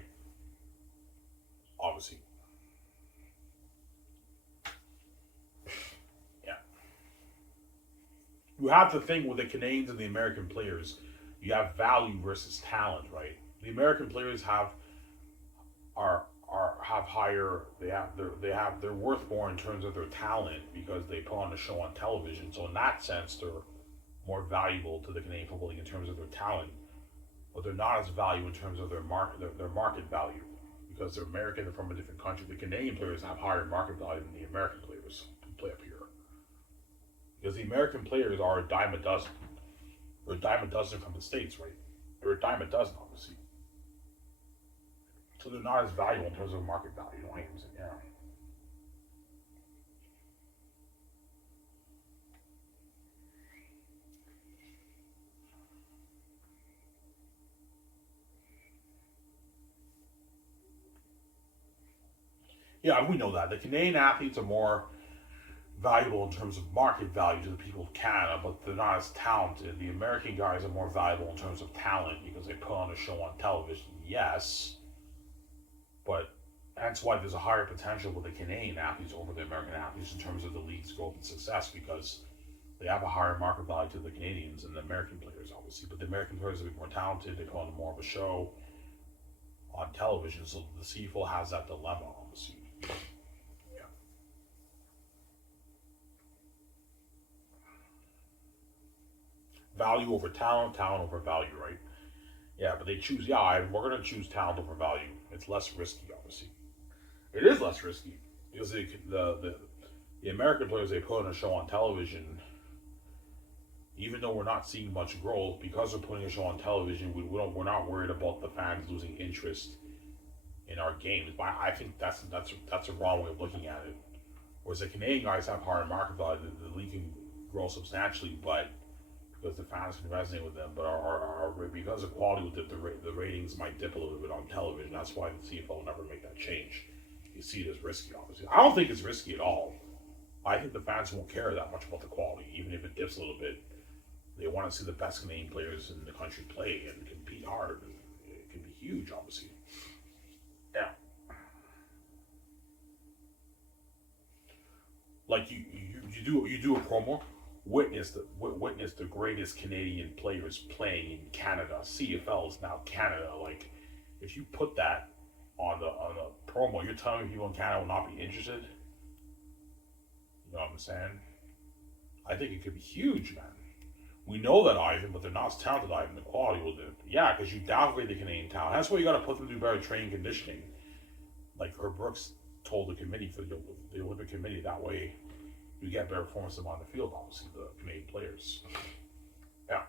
Obviously, yeah. You have the thing with the Canadians and the American players. You have value versus talent, right? The American players have higher. They're worth more in terms of their talent because they put on a show on television. So in that sense, they're more valuable to the Canadian Football League in terms of their talent, but they're not as valuable in terms of their market value because they're American. They're from a different country. The Canadian players have higher market value than the American players who play up here because the American players are a dime a dozen. They're a dime a dozen from the States, right? They're a dime a dozen, obviously. So they're not as valuable in terms of market value. You know what I'm saying? Yeah. Yeah, we know that. The Canadian athletes are more valuable in terms of market value to the people of Canada, but they're not as talented. The American guys are more valuable in terms of talent because they put on a show on television, yes, but that's why there's a higher potential with the Canadian athletes over the American athletes in terms of the league's growth and success because they have a higher market value to the Canadians and the American players, obviously. But the American players are a bit more talented. They put on more of a show on television, so the CFL has that dilemma, obviously. Yeah. Value over talent, talent over value, right? Yeah, but they choose. Yeah, we're gonna choose talent over value. It's less risky, obviously. It is less risky because the American players they put on a show on television, even though we're not seeing much growth because we're putting a show on television, we're not worried about the fans losing interest in our games. But I think that's a wrong way of looking at it. Whereas the Canadian guys have higher market value, the league can grow substantially, but because the fans can resonate with them, but because of quality with the ratings might dip a little bit on television. That's why the CFL will never make that change. You see it as risky, obviously. I don't think it's risky at all. I think the fans won't care that much about the quality, even if it dips a little bit. They want to see the best Canadian players in the country play and compete hard. It can be huge, obviously. Yeah, like you do a promo. Witness the greatest Canadian players playing in Canada. CFL is now Canada. Like, if you put that on the promo, you're telling me people in Canada will not be interested. You know what I'm saying? I think it could be huge, man. We know that Ivan, but they're not as talented Ivan. The quality will do. Yeah, because you downgrade the Canadian talent. That's why you got to put them through better training conditioning. Like Herb Brooks told the committee for the Olympic Committee, that way you get better performance on the field. Obviously, the Canadian players. Yeah.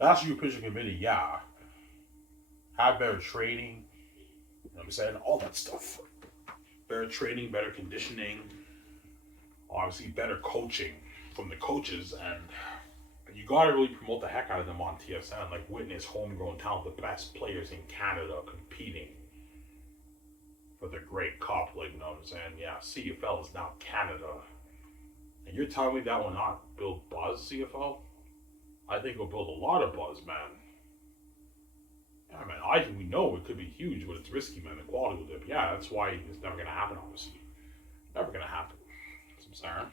That's your pitching committee. Yeah, have better training. You know what I'm saying? All that stuff. Better training, better conditioning, obviously better coaching from the coaches, and you got to really promote the heck out of them on TSN. Like, witness homegrown talent, the best players in Canada competing for the Great Cup. Like, you know what I'm saying? Yeah, CFL is now Canada, and you're telling me that will not build buzz, CFL? I think it'll build a lot of buzz, man. Yeah, man, I think we know it could be huge, but it's risky, man. The quality will dip. Yeah, that's why it's never going to happen, obviously. Never going to happen. I'm sorry.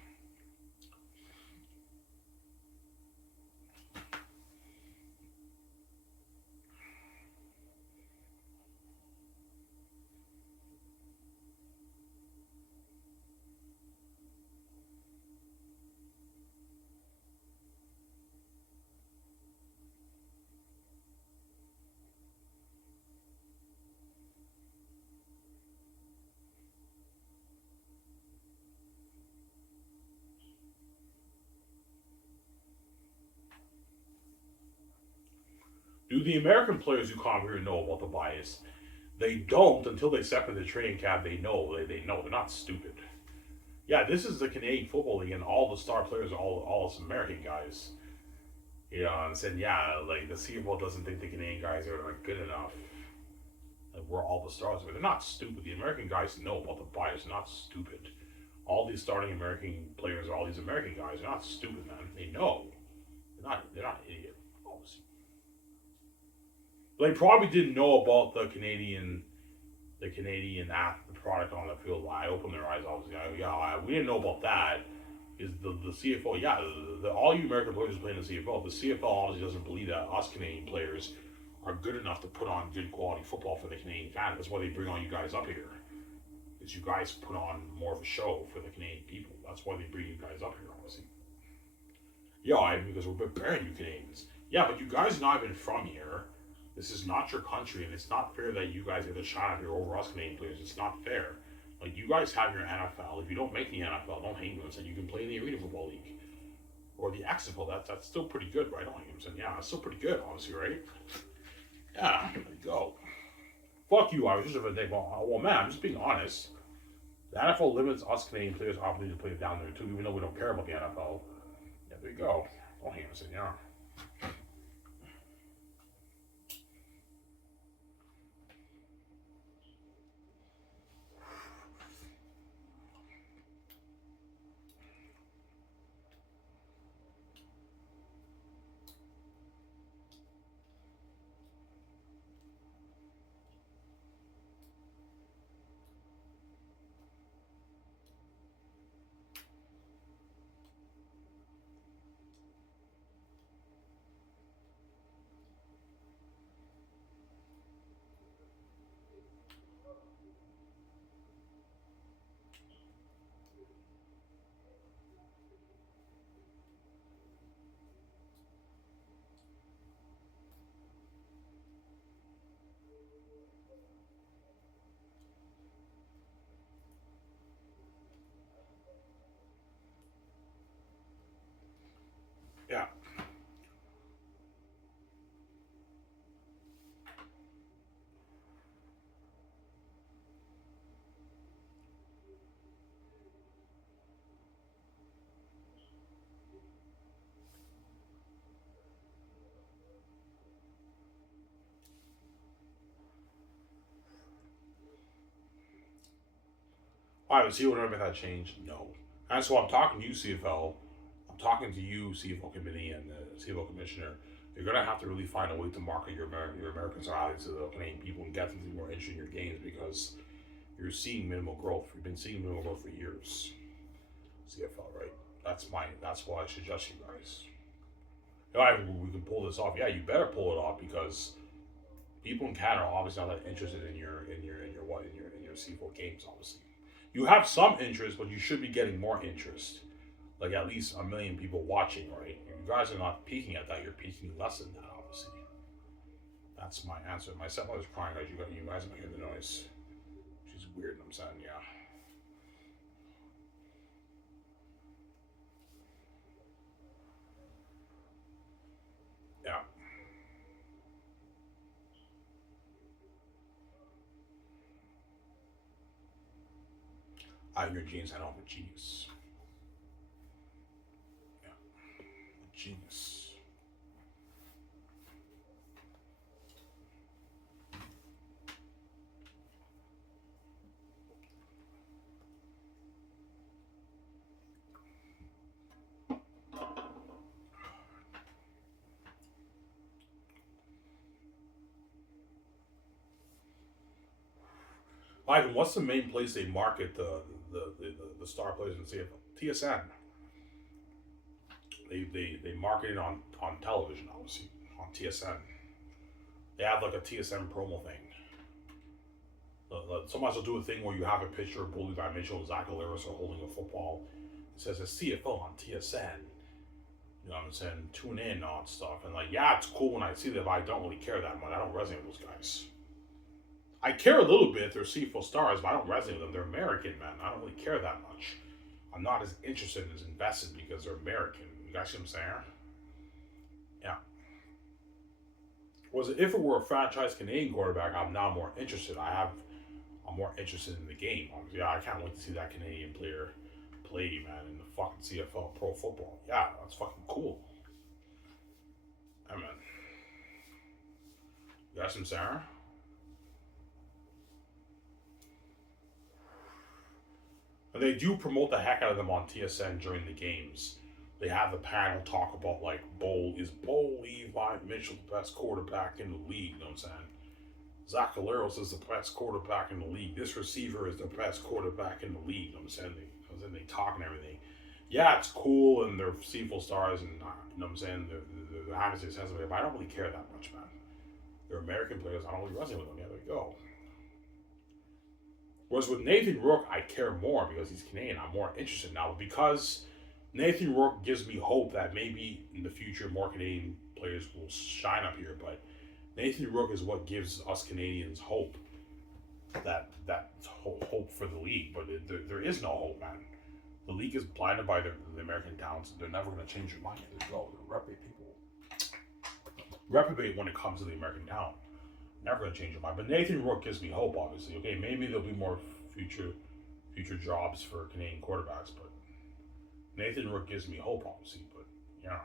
Do the American players who come here know about the bias? They don't until they step into the training camp. They know. They know. They're not stupid. Yeah, this is the Canadian Football League, and all the star players are all us American guys. You know, and saying, yeah, like the CFL doesn't think the Canadian guys are like good enough. Like, we're all the stars, but they're not stupid. The American guys know about the bias. They're not stupid. All these starting American players, all these American guys, are not stupid, man. They know. They're not idiots. They probably didn't know about the Canadian product on the field. I opened their eyes, obviously. We didn't know about that. Is the CFL? Yeah, all you American players playing in the CFL. The CFL obviously doesn't believe that us Canadian players are good enough to put on good quality football for the Canadian fans. That's why they bring all you guys up here. Is you guys put on more of a show for the Canadian people. That's why they bring you guys up here, obviously. Yeah, because we're preparing you Canadians. Yeah, but you guys are not even from here. This is not your country, and it's not fair that you guys get a shot here over us Canadian players. It's not fair. Like, you guys have your NFL. If you don't make the NFL, don't hate me and say you can play in the Arena Football League or the XFL. That's still pretty good, right? Don't hate me and say, yeah, that's still pretty good, obviously, right? Yeah, there you go. Fuck you, Irish. Well, man, I'm just being honest. The NFL limits us Canadian players' opportunity to play down there too, even though we don't care about the NFL. Yeah, there you go. Don't hate me and say, yeah. I would see what make that change. No. And so I'm talking to you, CFL. I'm talking to you, CFL committee and the CFL commissioner. You're gonna have to really find a way to market your American side to the Canadian people and get them to be more interested in your games because you're seeing minimal growth. You've been seeing minimal growth for years. CFL, right? That's why I suggest you guys. We can pull this off. Yeah, you better pull it off because people in Canada are obviously not that interested in your CFL games. Obviously, you have some interest, but you should be getting more interest. Like at least a million people watching, right? You guys are not peaking at that. You're peaking less than that, obviously. That's my answer. My stepmother's crying, guys. You guys might hear the noise. She's weird. I'm saying, yeah. Yeah. Your genes head off a genius. Yeah. A genius. Ivan, what's the main place they market the star players in CFL? TSN. They market it on television, obviously, on TSN. They have like a TSN promo thing. Sometimes they'll do a thing where you have a picture of Bully by Mitchell and Zach Alaris are holding a football. It says it's CFL on TSN. You know what I'm saying? Tune in on stuff. And like, yeah, it's cool when I see that, but I don't really care that much. I don't resonate with those guys. I care a little bit. They're CFL stars, but I don't resonate with them. They're American, man. I don't really care that much. I'm not as interested as invested because they're American. You guys see what I'm saying? Yeah. If it were a franchise Canadian quarterback, I'm now more interested. I'm more interested in the game. Yeah, I can't wait to see that Canadian player play, man, in the fucking CFL pro football. Yeah, that's fucking cool. I mean, you got some Sarah? And they do promote the heck out of them on TSN during the games. They have the panel talk about like Bo Levi Mitchell the best quarterback in the league, you know what I'm saying? Zach Alaris is the best quarterback in the league. This receiver is the best quarterback in the league, you know what I'm saying? They talk and everything. Yeah, it's cool and they're CFL stars and you know what I'm saying? They're having success with it, but I don't really care that much, man. They're American players, I don't really resonate with them. Yeah, there you go. Whereas with Nathan Rourke, I care more because he's Canadian. I'm more interested now because Nathan Rourke gives me hope that maybe in the future more Canadian players will shine up here. But Nathan Rourke is what gives us Canadians hope. That hope for the league, but there is no hope, man. The league is blinded by the American talents. They're never going to change their mind. They go. They're reprobate when it comes to the American talent. Never gonna change your mind. But Nathan Rourke gives me hope, obviously. Okay, maybe there'll be more future jobs for Canadian quarterbacks, but Nathan Rourke gives me hope, obviously. But yeah.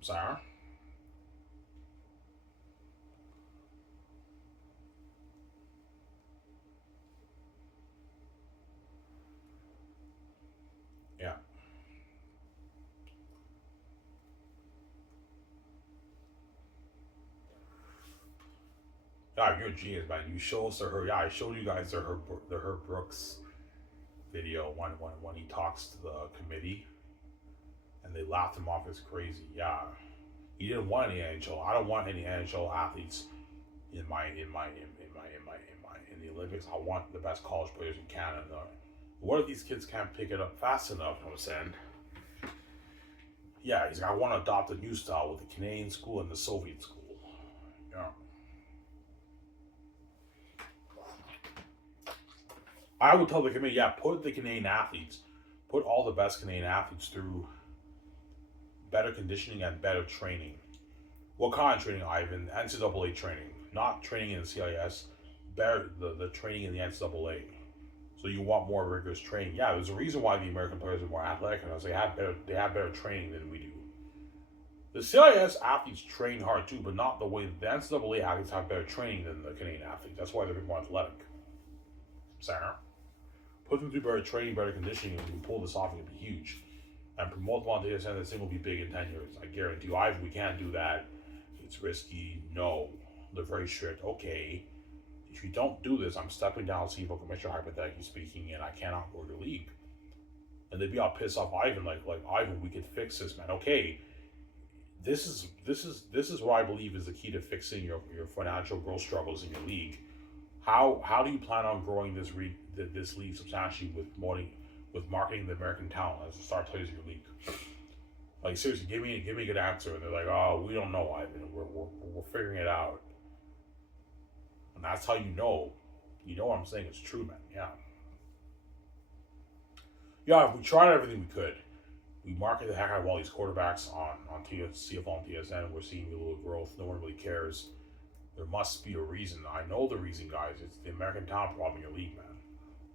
Sarah? Yeah. Yeah, you're a genius, man. You show us her. Yeah, I showed you guys the Herb Brooks video when he talks to the committee, and they laughed him off as crazy. Yeah, he didn't want any NHL. I don't want any NHL athletes in the Olympics. I want the best college players in Canada. What if these kids can't pick it up fast enough? You know what I'm saying? Yeah, he's like, I want to adopt a new style with the Canadian school and the Soviet school. Yeah. I would tell the committee, yeah, put the Canadian athletes, put all the best Canadian athletes through better conditioning and better training. What kind of training, Ivan? NCAA training, not training in the CIS, better the training in the NCAA. So you want more rigorous training. Yeah, there's a reason why the American players are more athletic, and they have better training than we do. The CIS athletes train hard too, but not the way the NCAA athletes have better training than the Canadian athletes. That's why they're more athletic. Sarah, put them through better training, better conditioning, and we pull this off, it can be huge. And promote them on TSN, this thing will be big in 10 years. I guarantee you. We can't do that. It's risky. No. They're very strict. Okay. If you don't do this, I'm stepping down CFL commissioner, hypothetically speaking, and I cannot go to the league. And they'd be all pissed off Ivan, like Ivan, we could fix this, man. Okay. This is what I believe is the key to fixing your financial growth struggles in your league. How do you plan on growing this league substantially with marketing the American talent as the star players of your league? Like seriously, give me a good answer. And they're like, oh, we don't know, Ivan. We're figuring it out. And that's how you know what I'm saying is true, man. Yeah. Yeah, if we tried everything we could. We market the heck out of all these quarterbacks on CFL and TSN. We're seeing a little growth. No one really cares. There must be a reason. I know the reason, guys. It's the American talent problem in your league, man.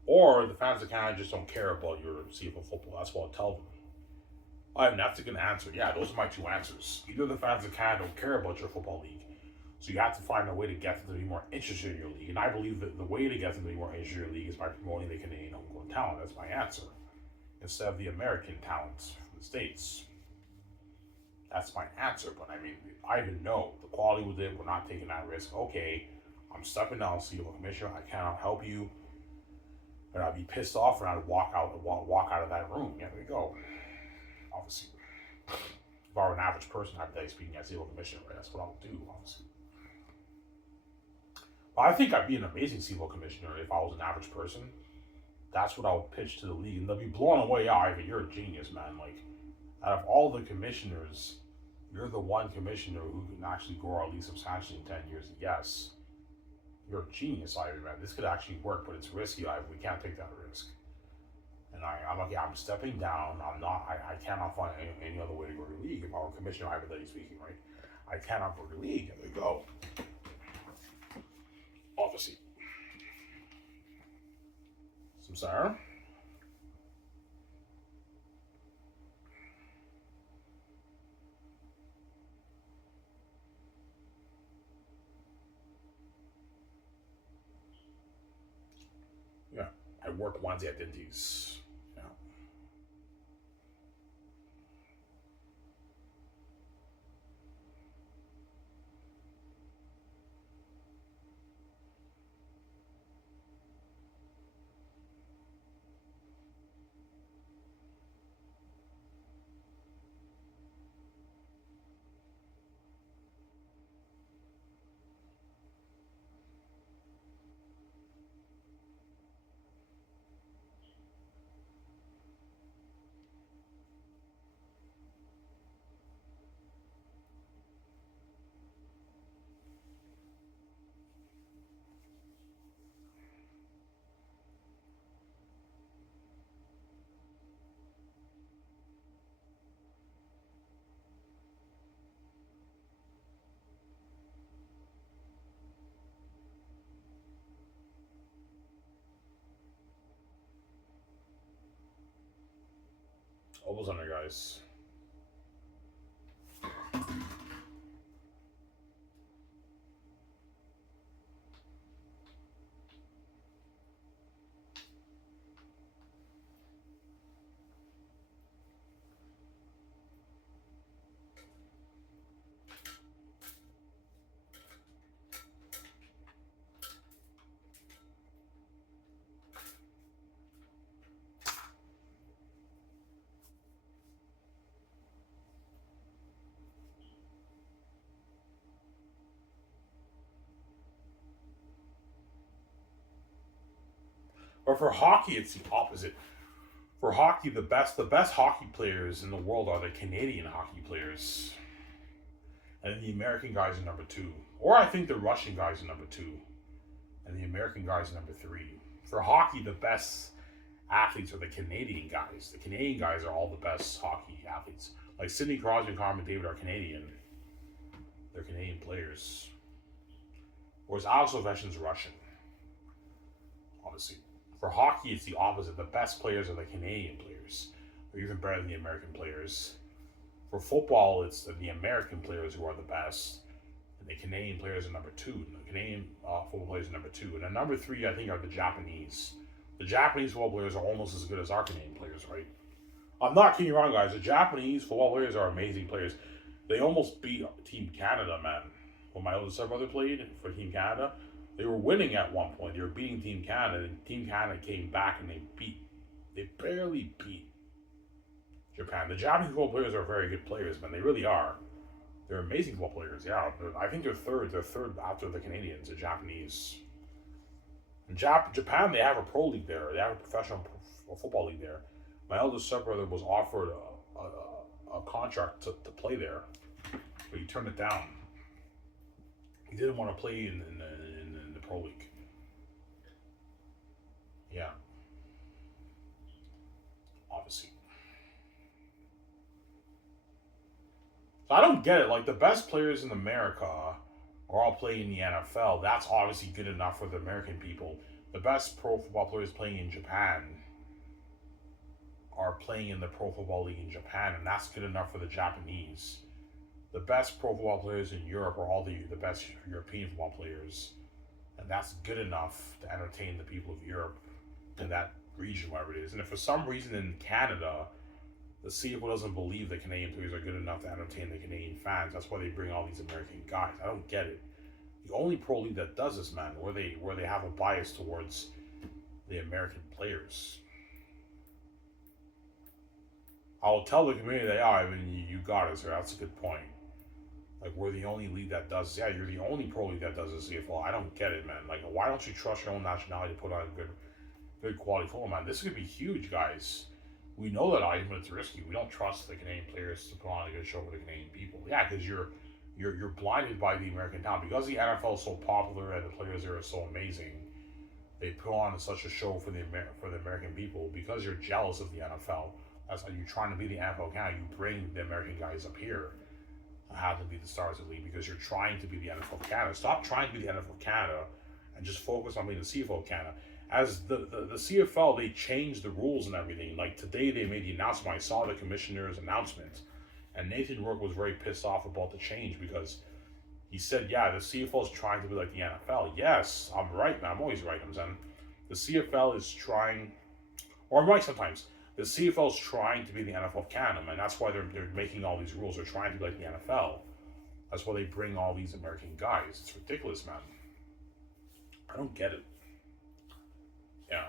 Or the fans of Canada just don't care about your CFL football. That's what I'll tell them. I mean, that's a good answer. Yeah, those are my two answers. Either the fans of Canada don't care about your football league, so you have to find a way to get them to be more interested in your league. And I believe that the way to get them to be more interested in your league is by promoting the Canadian homegrown talent. That's my answer. Instead of the American talents from the States. That's my answer. But I mean, I even know the quality with it. We're not taking that risk. Okay, I'm stepping down CFL commissioner. I cannot help you. And I'd be pissed off and I'd walk out of that room. Yeah, there you go. Obviously, if I were an average person, I'd be speaking as CFL commissioner. Right? That's what I would do, obviously. But I think I'd be an amazing CFL commissioner if I was an average person. That's what I would pitch to the league, and they'll be blown away. Yeah, Ivan, you're a genius, man. Like, out of all the commissioners, you're the one commissioner who can actually grow our league substantially in 10 years. Yes, you're a genius, Ivan, man. This could actually work, but it's risky, Ivan. We can't take that risk. And I'm like, yeah, I'm stepping down. I cannot find any other way to grow the league. If I were commissioner, hypothetically speaking, right? I cannot grow the league. There we go. Obviously. Some Sarah. Yeah, I worked Wednesday at Dinty's. Yeah. Almost under, guys. Or for hockey, it's the opposite. For hockey, the best hockey players in the world are the Canadian hockey players. And the American guys are number 2. Or I think the Russian guys are number 2. And the American guys are number 3. For hockey, the best athletes are the Canadian guys. The Canadian guys are all the best hockey athletes. Like Sidney Crosby and Connor McDavid are Canadian. They're Canadian players. Whereas Alex Ovechkin's Russian. Obviously. For hockey, it's the opposite. The best players are the Canadian players. They're even better than the American players. For football, it's the American players who are the best, and the Canadian players are number two. The Canadian football players are number two, and then number three, I think, are the Japanese. The Japanese football players are almost as good as our Canadian players, right? I'm not kidding around, guys. The Japanese football players are amazing players. They almost beat Team Canada, man. When my older brother played for Team Canada, they were winning at one point. They were beating Team Canada, and Team Canada came back and they barely beat Japan. The Japanese football players are very good players, man. They really are. They're amazing football players. Yeah, I think they're third. They're third after the Canadians, the Japanese. In Japan, they have a pro league there. They have a professional football league there. My eldest stepbrother was offered a contract to play there, but he turned it down. He didn't want to play in the pro league. Yeah, obviously. So I don't get it. Like, the best players in America are all playing in the NFL. That's obviously good enough for the American people. The best pro football players playing in Japan are playing in the Pro Football League in Japan, and that's good enough for the Japanese. The best pro football players in Europe are all the best European football players, and that's good enough to entertain the people of Europe in that region, wherever it is. And if for some reason in Canada, the CFL doesn't believe the Canadian players are good enough to entertain the Canadian fans, that's why they bring all these American guys. I don't get it. The only pro league that does this, man, where they have a bias towards the American players. I'll tell the community they are. I mean, you got us there. That's a good point. Like, we're the only league that does. Yeah, you're the only pro league that does the CFL. I don't get it, man. Like, why don't you trust your own nationality to put on good quality football, man? This could be huge, guys. We know that argument, it's risky. We don't trust the Canadian players to put on a good show for the Canadian people. Yeah, because you're blinded by the American talent. Because the NFL is so popular and the players there are so amazing, they put on such a show for the American people. Because you're jealous of the NFL, that's why you're trying to be the NFL Canada. You bring the American guys up here to have to be the stars of the league because you're trying to be the NFL Canada. Stop trying to be the NFL Canada and just focus on being the CFL Canada. As the CFL, they changed the rules and everything. Like, today they made the announcement. I saw the commissioner's announcement, and Nathan Rourke was very pissed off about the change because he said, yeah, the CFL is trying to be like the NFL. Yes, I'm right, man. I'm always right, I'm saying. The CFL is trying, or I'm right sometimes. The CFL is trying to be the NFL Canada, man. That's why they're making all these rules. They're trying to be like the NFL. That's why they bring all these American guys. It's ridiculous, man. I don't get it. Yeah.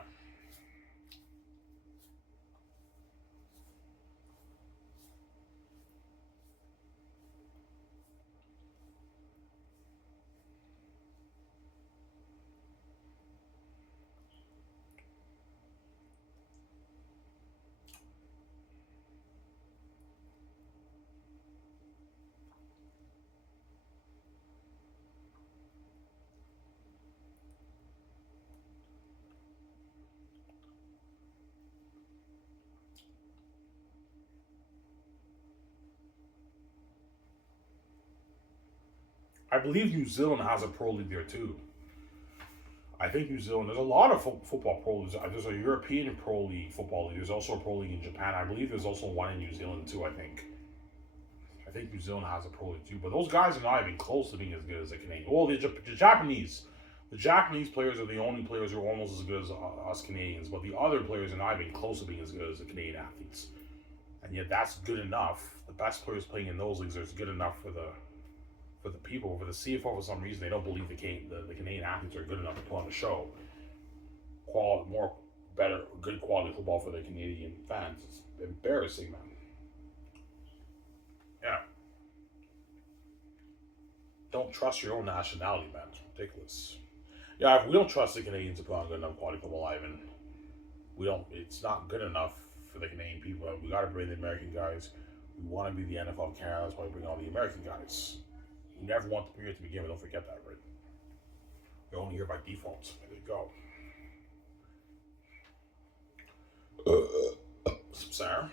I believe New Zealand has a pro league there too. I think New Zealand, there's a lot of football pro leagues. There's a European pro league, football league. There's also a pro league in Japan. I believe there's also one in New Zealand too, I think. I think New Zealand has a pro league too. But those guys are not even close to being as good as the Canadian. Well, the Japanese. The Japanese players are the only players who are almost as good as us Canadians. But the other players are not even close to being as good as the Canadian athletes. And yet that's good enough. The best players playing in those leagues are good enough for the people. For the CFL, for some reason, they don't believe the Canadian athletes are good enough to put on the show. Good quality football for the Canadian fans. It's embarrassing, man. Yeah. Don't trust your own nationality, man. It's ridiculous. Yeah, if we don't trust the Canadians to put on good enough quality football, Ivan, we don't. It's not good enough for the Canadian people. We got to bring the American guys. We want to be the NFL Canada. That's why we bring all the American guys. We never want the period to begin with. Don't forget that, right? You're only here by default. There you go. Sarah?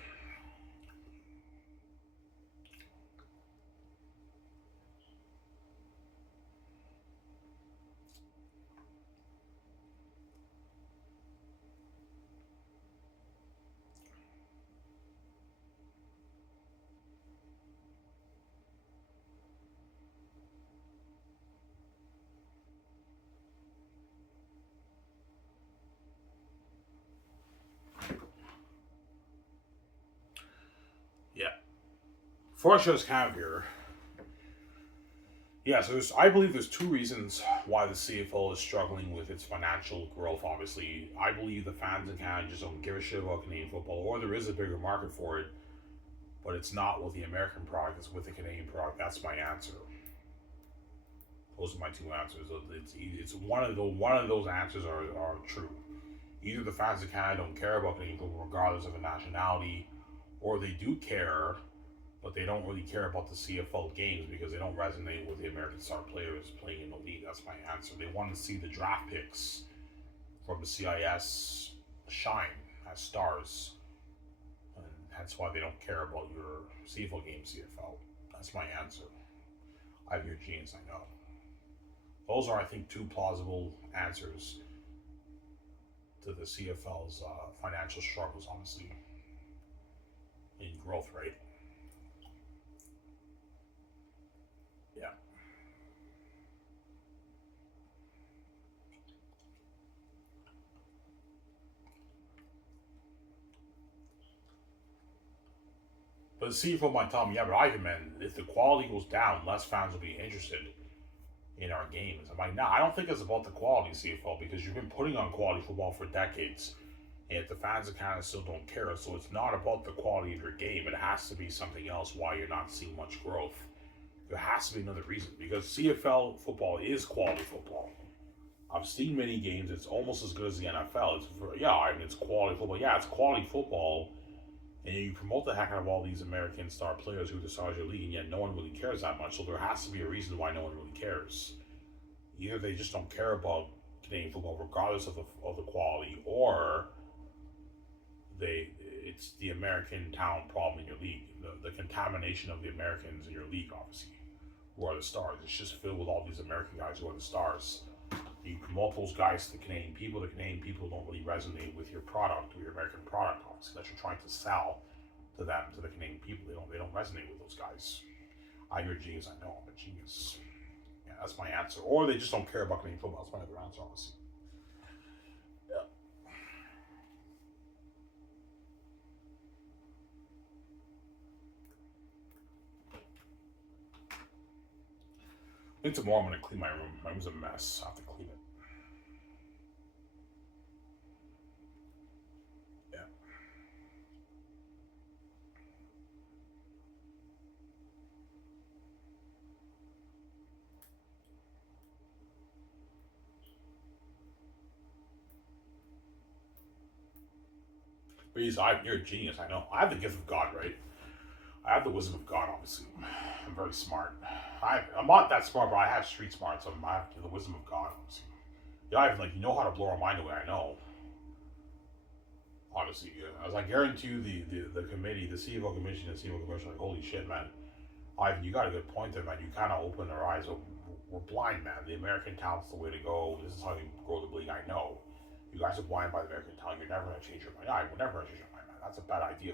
First, just have here. Yeah, so I believe there's two reasons why the CFL is struggling with its financial growth. Obviously, I believe the fans in Canada just don't give a shit about Canadian football, or there is a bigger market for it, but it's not with the American product; it's with the Canadian product. That's my answer. Those are my two answers. It's one of those answers are true. Either the fans in Canada don't care about Canadian football, regardless of a nationality, or they do care, but they don't really care about the CFL games because they don't resonate with the American star players playing in the league. That's my answer. They want to see the draft picks from the CIS shine as stars, and that's why they don't care about your CFL game. CFL. That's my answer. I have your genes. I know. Those are, I think, two plausible answers to the CFL's financial struggles, honestly, in growth rate. Yeah. But CFL might tell me, yeah, but Ivan, man, if the quality goes down, less fans will be interested in our games. I'm like, nah, I don't think it's about the quality of CFL because you've been putting on quality football for decades. And if the fans of Canada still don't care, so it's not about the quality of your game. It has to be something else why you're not seeing much growth. There has to be another reason because CFL football is quality football. I've seen many games. It's almost as good as the NFL. It's quality football. Yeah, it's quality football, and you promote the heck out of all these American star players who decide your league, and yet no one really cares that much. So there has to be a reason why no one really cares. Either they just don't care about Canadian football, regardless of the quality, or it's the American talent problem in your league, the contamination of the Americans in your league, obviously, who are the stars. It's just filled with all these American guys who are the stars. You promote those guys to the Canadian people. The Canadian people don't really resonate with your product or your American product, obviously, that you're trying to sell to them, to the Canadian people. They don't resonate with those guys. You're a genius. I know I'm a genius. Yeah, that's my answer. Or they just don't care about Canadian football. That's my other answer, honestly. Yeah. I think tomorrow I'm gonna clean my room. My room's a mess. I have to clean it. Yeah. But you're a genius. I know. I have the gift of God, right? I have the wisdom of God, obviously. I'm very smart. I'm not that smart, but I have street smarts. I have the wisdom of God, obviously. Yeah, I have, you know how to blow our mind away. I know. Honestly, yeah. As I guarantee you, the committee, the CFO commission, the CFO commission, like, holy shit, man. Ivan, you got a good point there, man. You kind of opened our eyes. We're blind, man. The American talent's the way to go. This is how you grow the league. I know. You guys are blind by the American talent. You're never going to change your mind. We're never going to change your mind, man. That's a bad idea.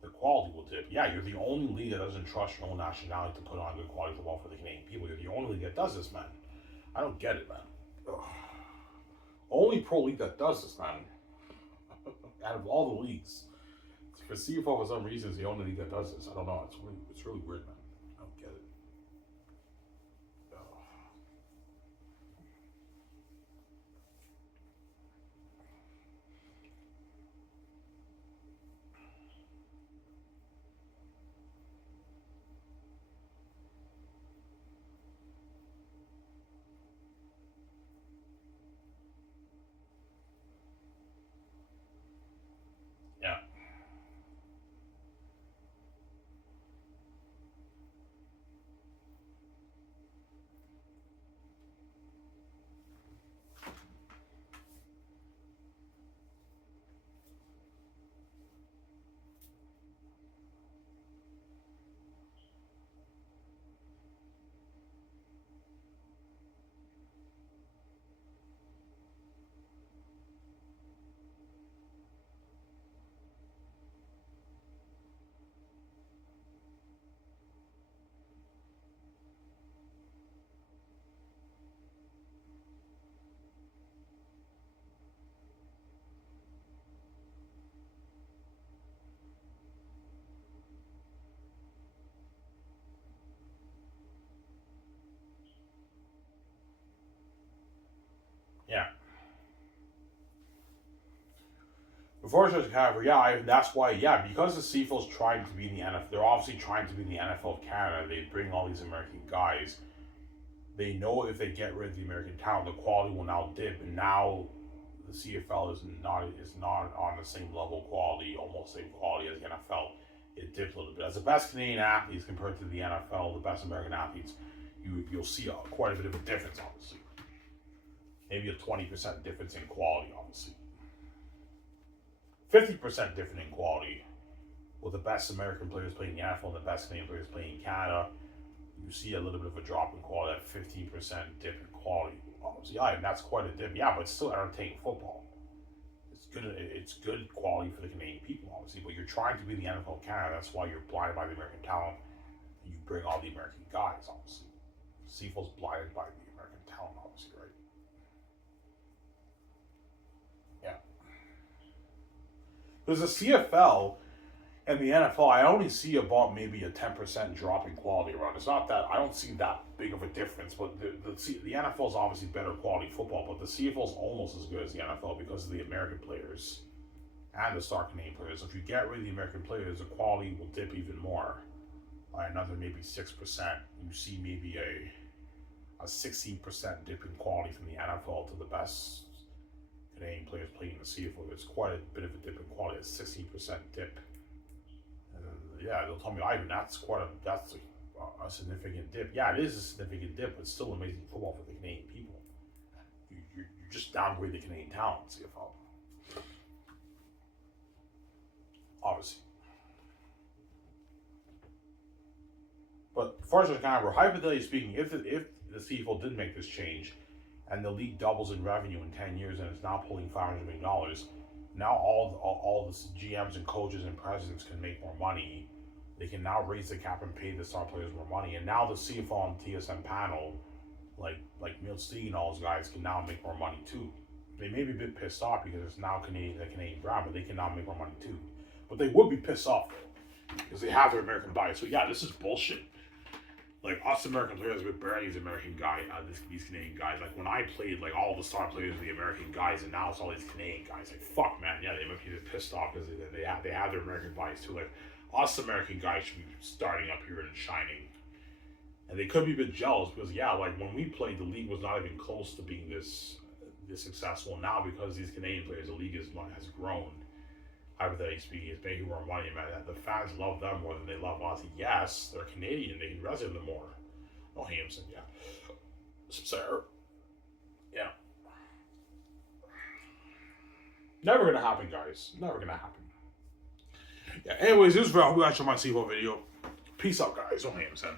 The quality will dip. Yeah, you're the only league that doesn't trust your own nationality to put on good quality football for the Canadian people. You're the only league that does this, man. I don't get it, man. Ugh. Only pro league that does this, man. Out of all the leagues, for CFL for some reason is the only league that does this. I don't know. It's really weird, man. I don't get it. Ugh. Yeah. Before Judge Carver, that's why, because the CFL's trying to be in the NFL, they're obviously trying to be in the NFL of Canada. They bring all these American guys. They know if they get rid of the American talent, the quality will now dip, and now the CFL is not on the same level quality, almost same quality as the NFL. It dipped a little bit. As the best Canadian athletes compared to the NFL, the best American athletes, you'll see quite a bit of a difference, obviously. Maybe a 20% difference in quality, obviously. 50% different in quality with the best American players playing in the NFL and the best Canadian players playing in Canada. You see a little bit of a drop in quality, that 15% dip in quality. Obviously, and that's quite a dip. Yeah, but it's still entertaining football. It's good quality for the Canadian people, obviously. But you're trying to be in the NFL of Canada. That's why you're blinded by the American talent. You bring all the American guys, obviously. CFL's blinded by the American talent, obviously, right? Yeah. There's a CFL and the NFL, I only see about maybe a 10% drop in quality around. It's not that, I don't see that big of a difference, but the NFL is obviously better quality football, but the CFL is almost as good as the NFL because of the American players and the star Canadian players. If you get rid of the American players, the quality will dip even more by another maybe 6%. You see maybe a 16% dip in quality from the NFL to the best Canadian players playing in the CFL. There's quite a bit of a dip in quality, a 16% dip. They'll tell me, Ivan, that's a significant dip. Yeah, it is a significant dip, but it's still amazing football for the Canadian people. You just downgrade the Canadian talent, CFL. Obviously. But as far as hypothetically speaking, if the CFL did make this change and the league doubles in revenue in 10 years and it's now pulling $500 million, now all the GMs and coaches and presidents can make more money. They can now raise the cap and pay the star players more money. And now the CFL and TSM panel, like Milstein and all those guys, can now make more money too. They may be a bit pissed off because it's now the Canadian brand, but they can now make more money too. But they would be pissed off because they have their American bias. So this is bullshit. Like, us American players, we barely these American guys, these Canadian guys. Like, when I played, like, all the star players were the American guys, and now it's all these Canadian guys. Like, fuck, man. Yeah, they might be pissed off because they have their American bias, too. Like, us American guys should be starting up here and shining. And they could be a bit jealous because, like, when we played, the league was not even close to being this successful. Now, because these Canadian players, the league has grown. Hypothetically speaking, is making more money, man. The fans love them more than they love us. Yes, they're Canadian. They can resonate them more. No Hamson, yeah. Sir. Yeah. Never gonna happen, guys. Never gonna happen. Yeah, anyways, this is Val. Who actually my CFL video. Peace out, guys. No Hamson.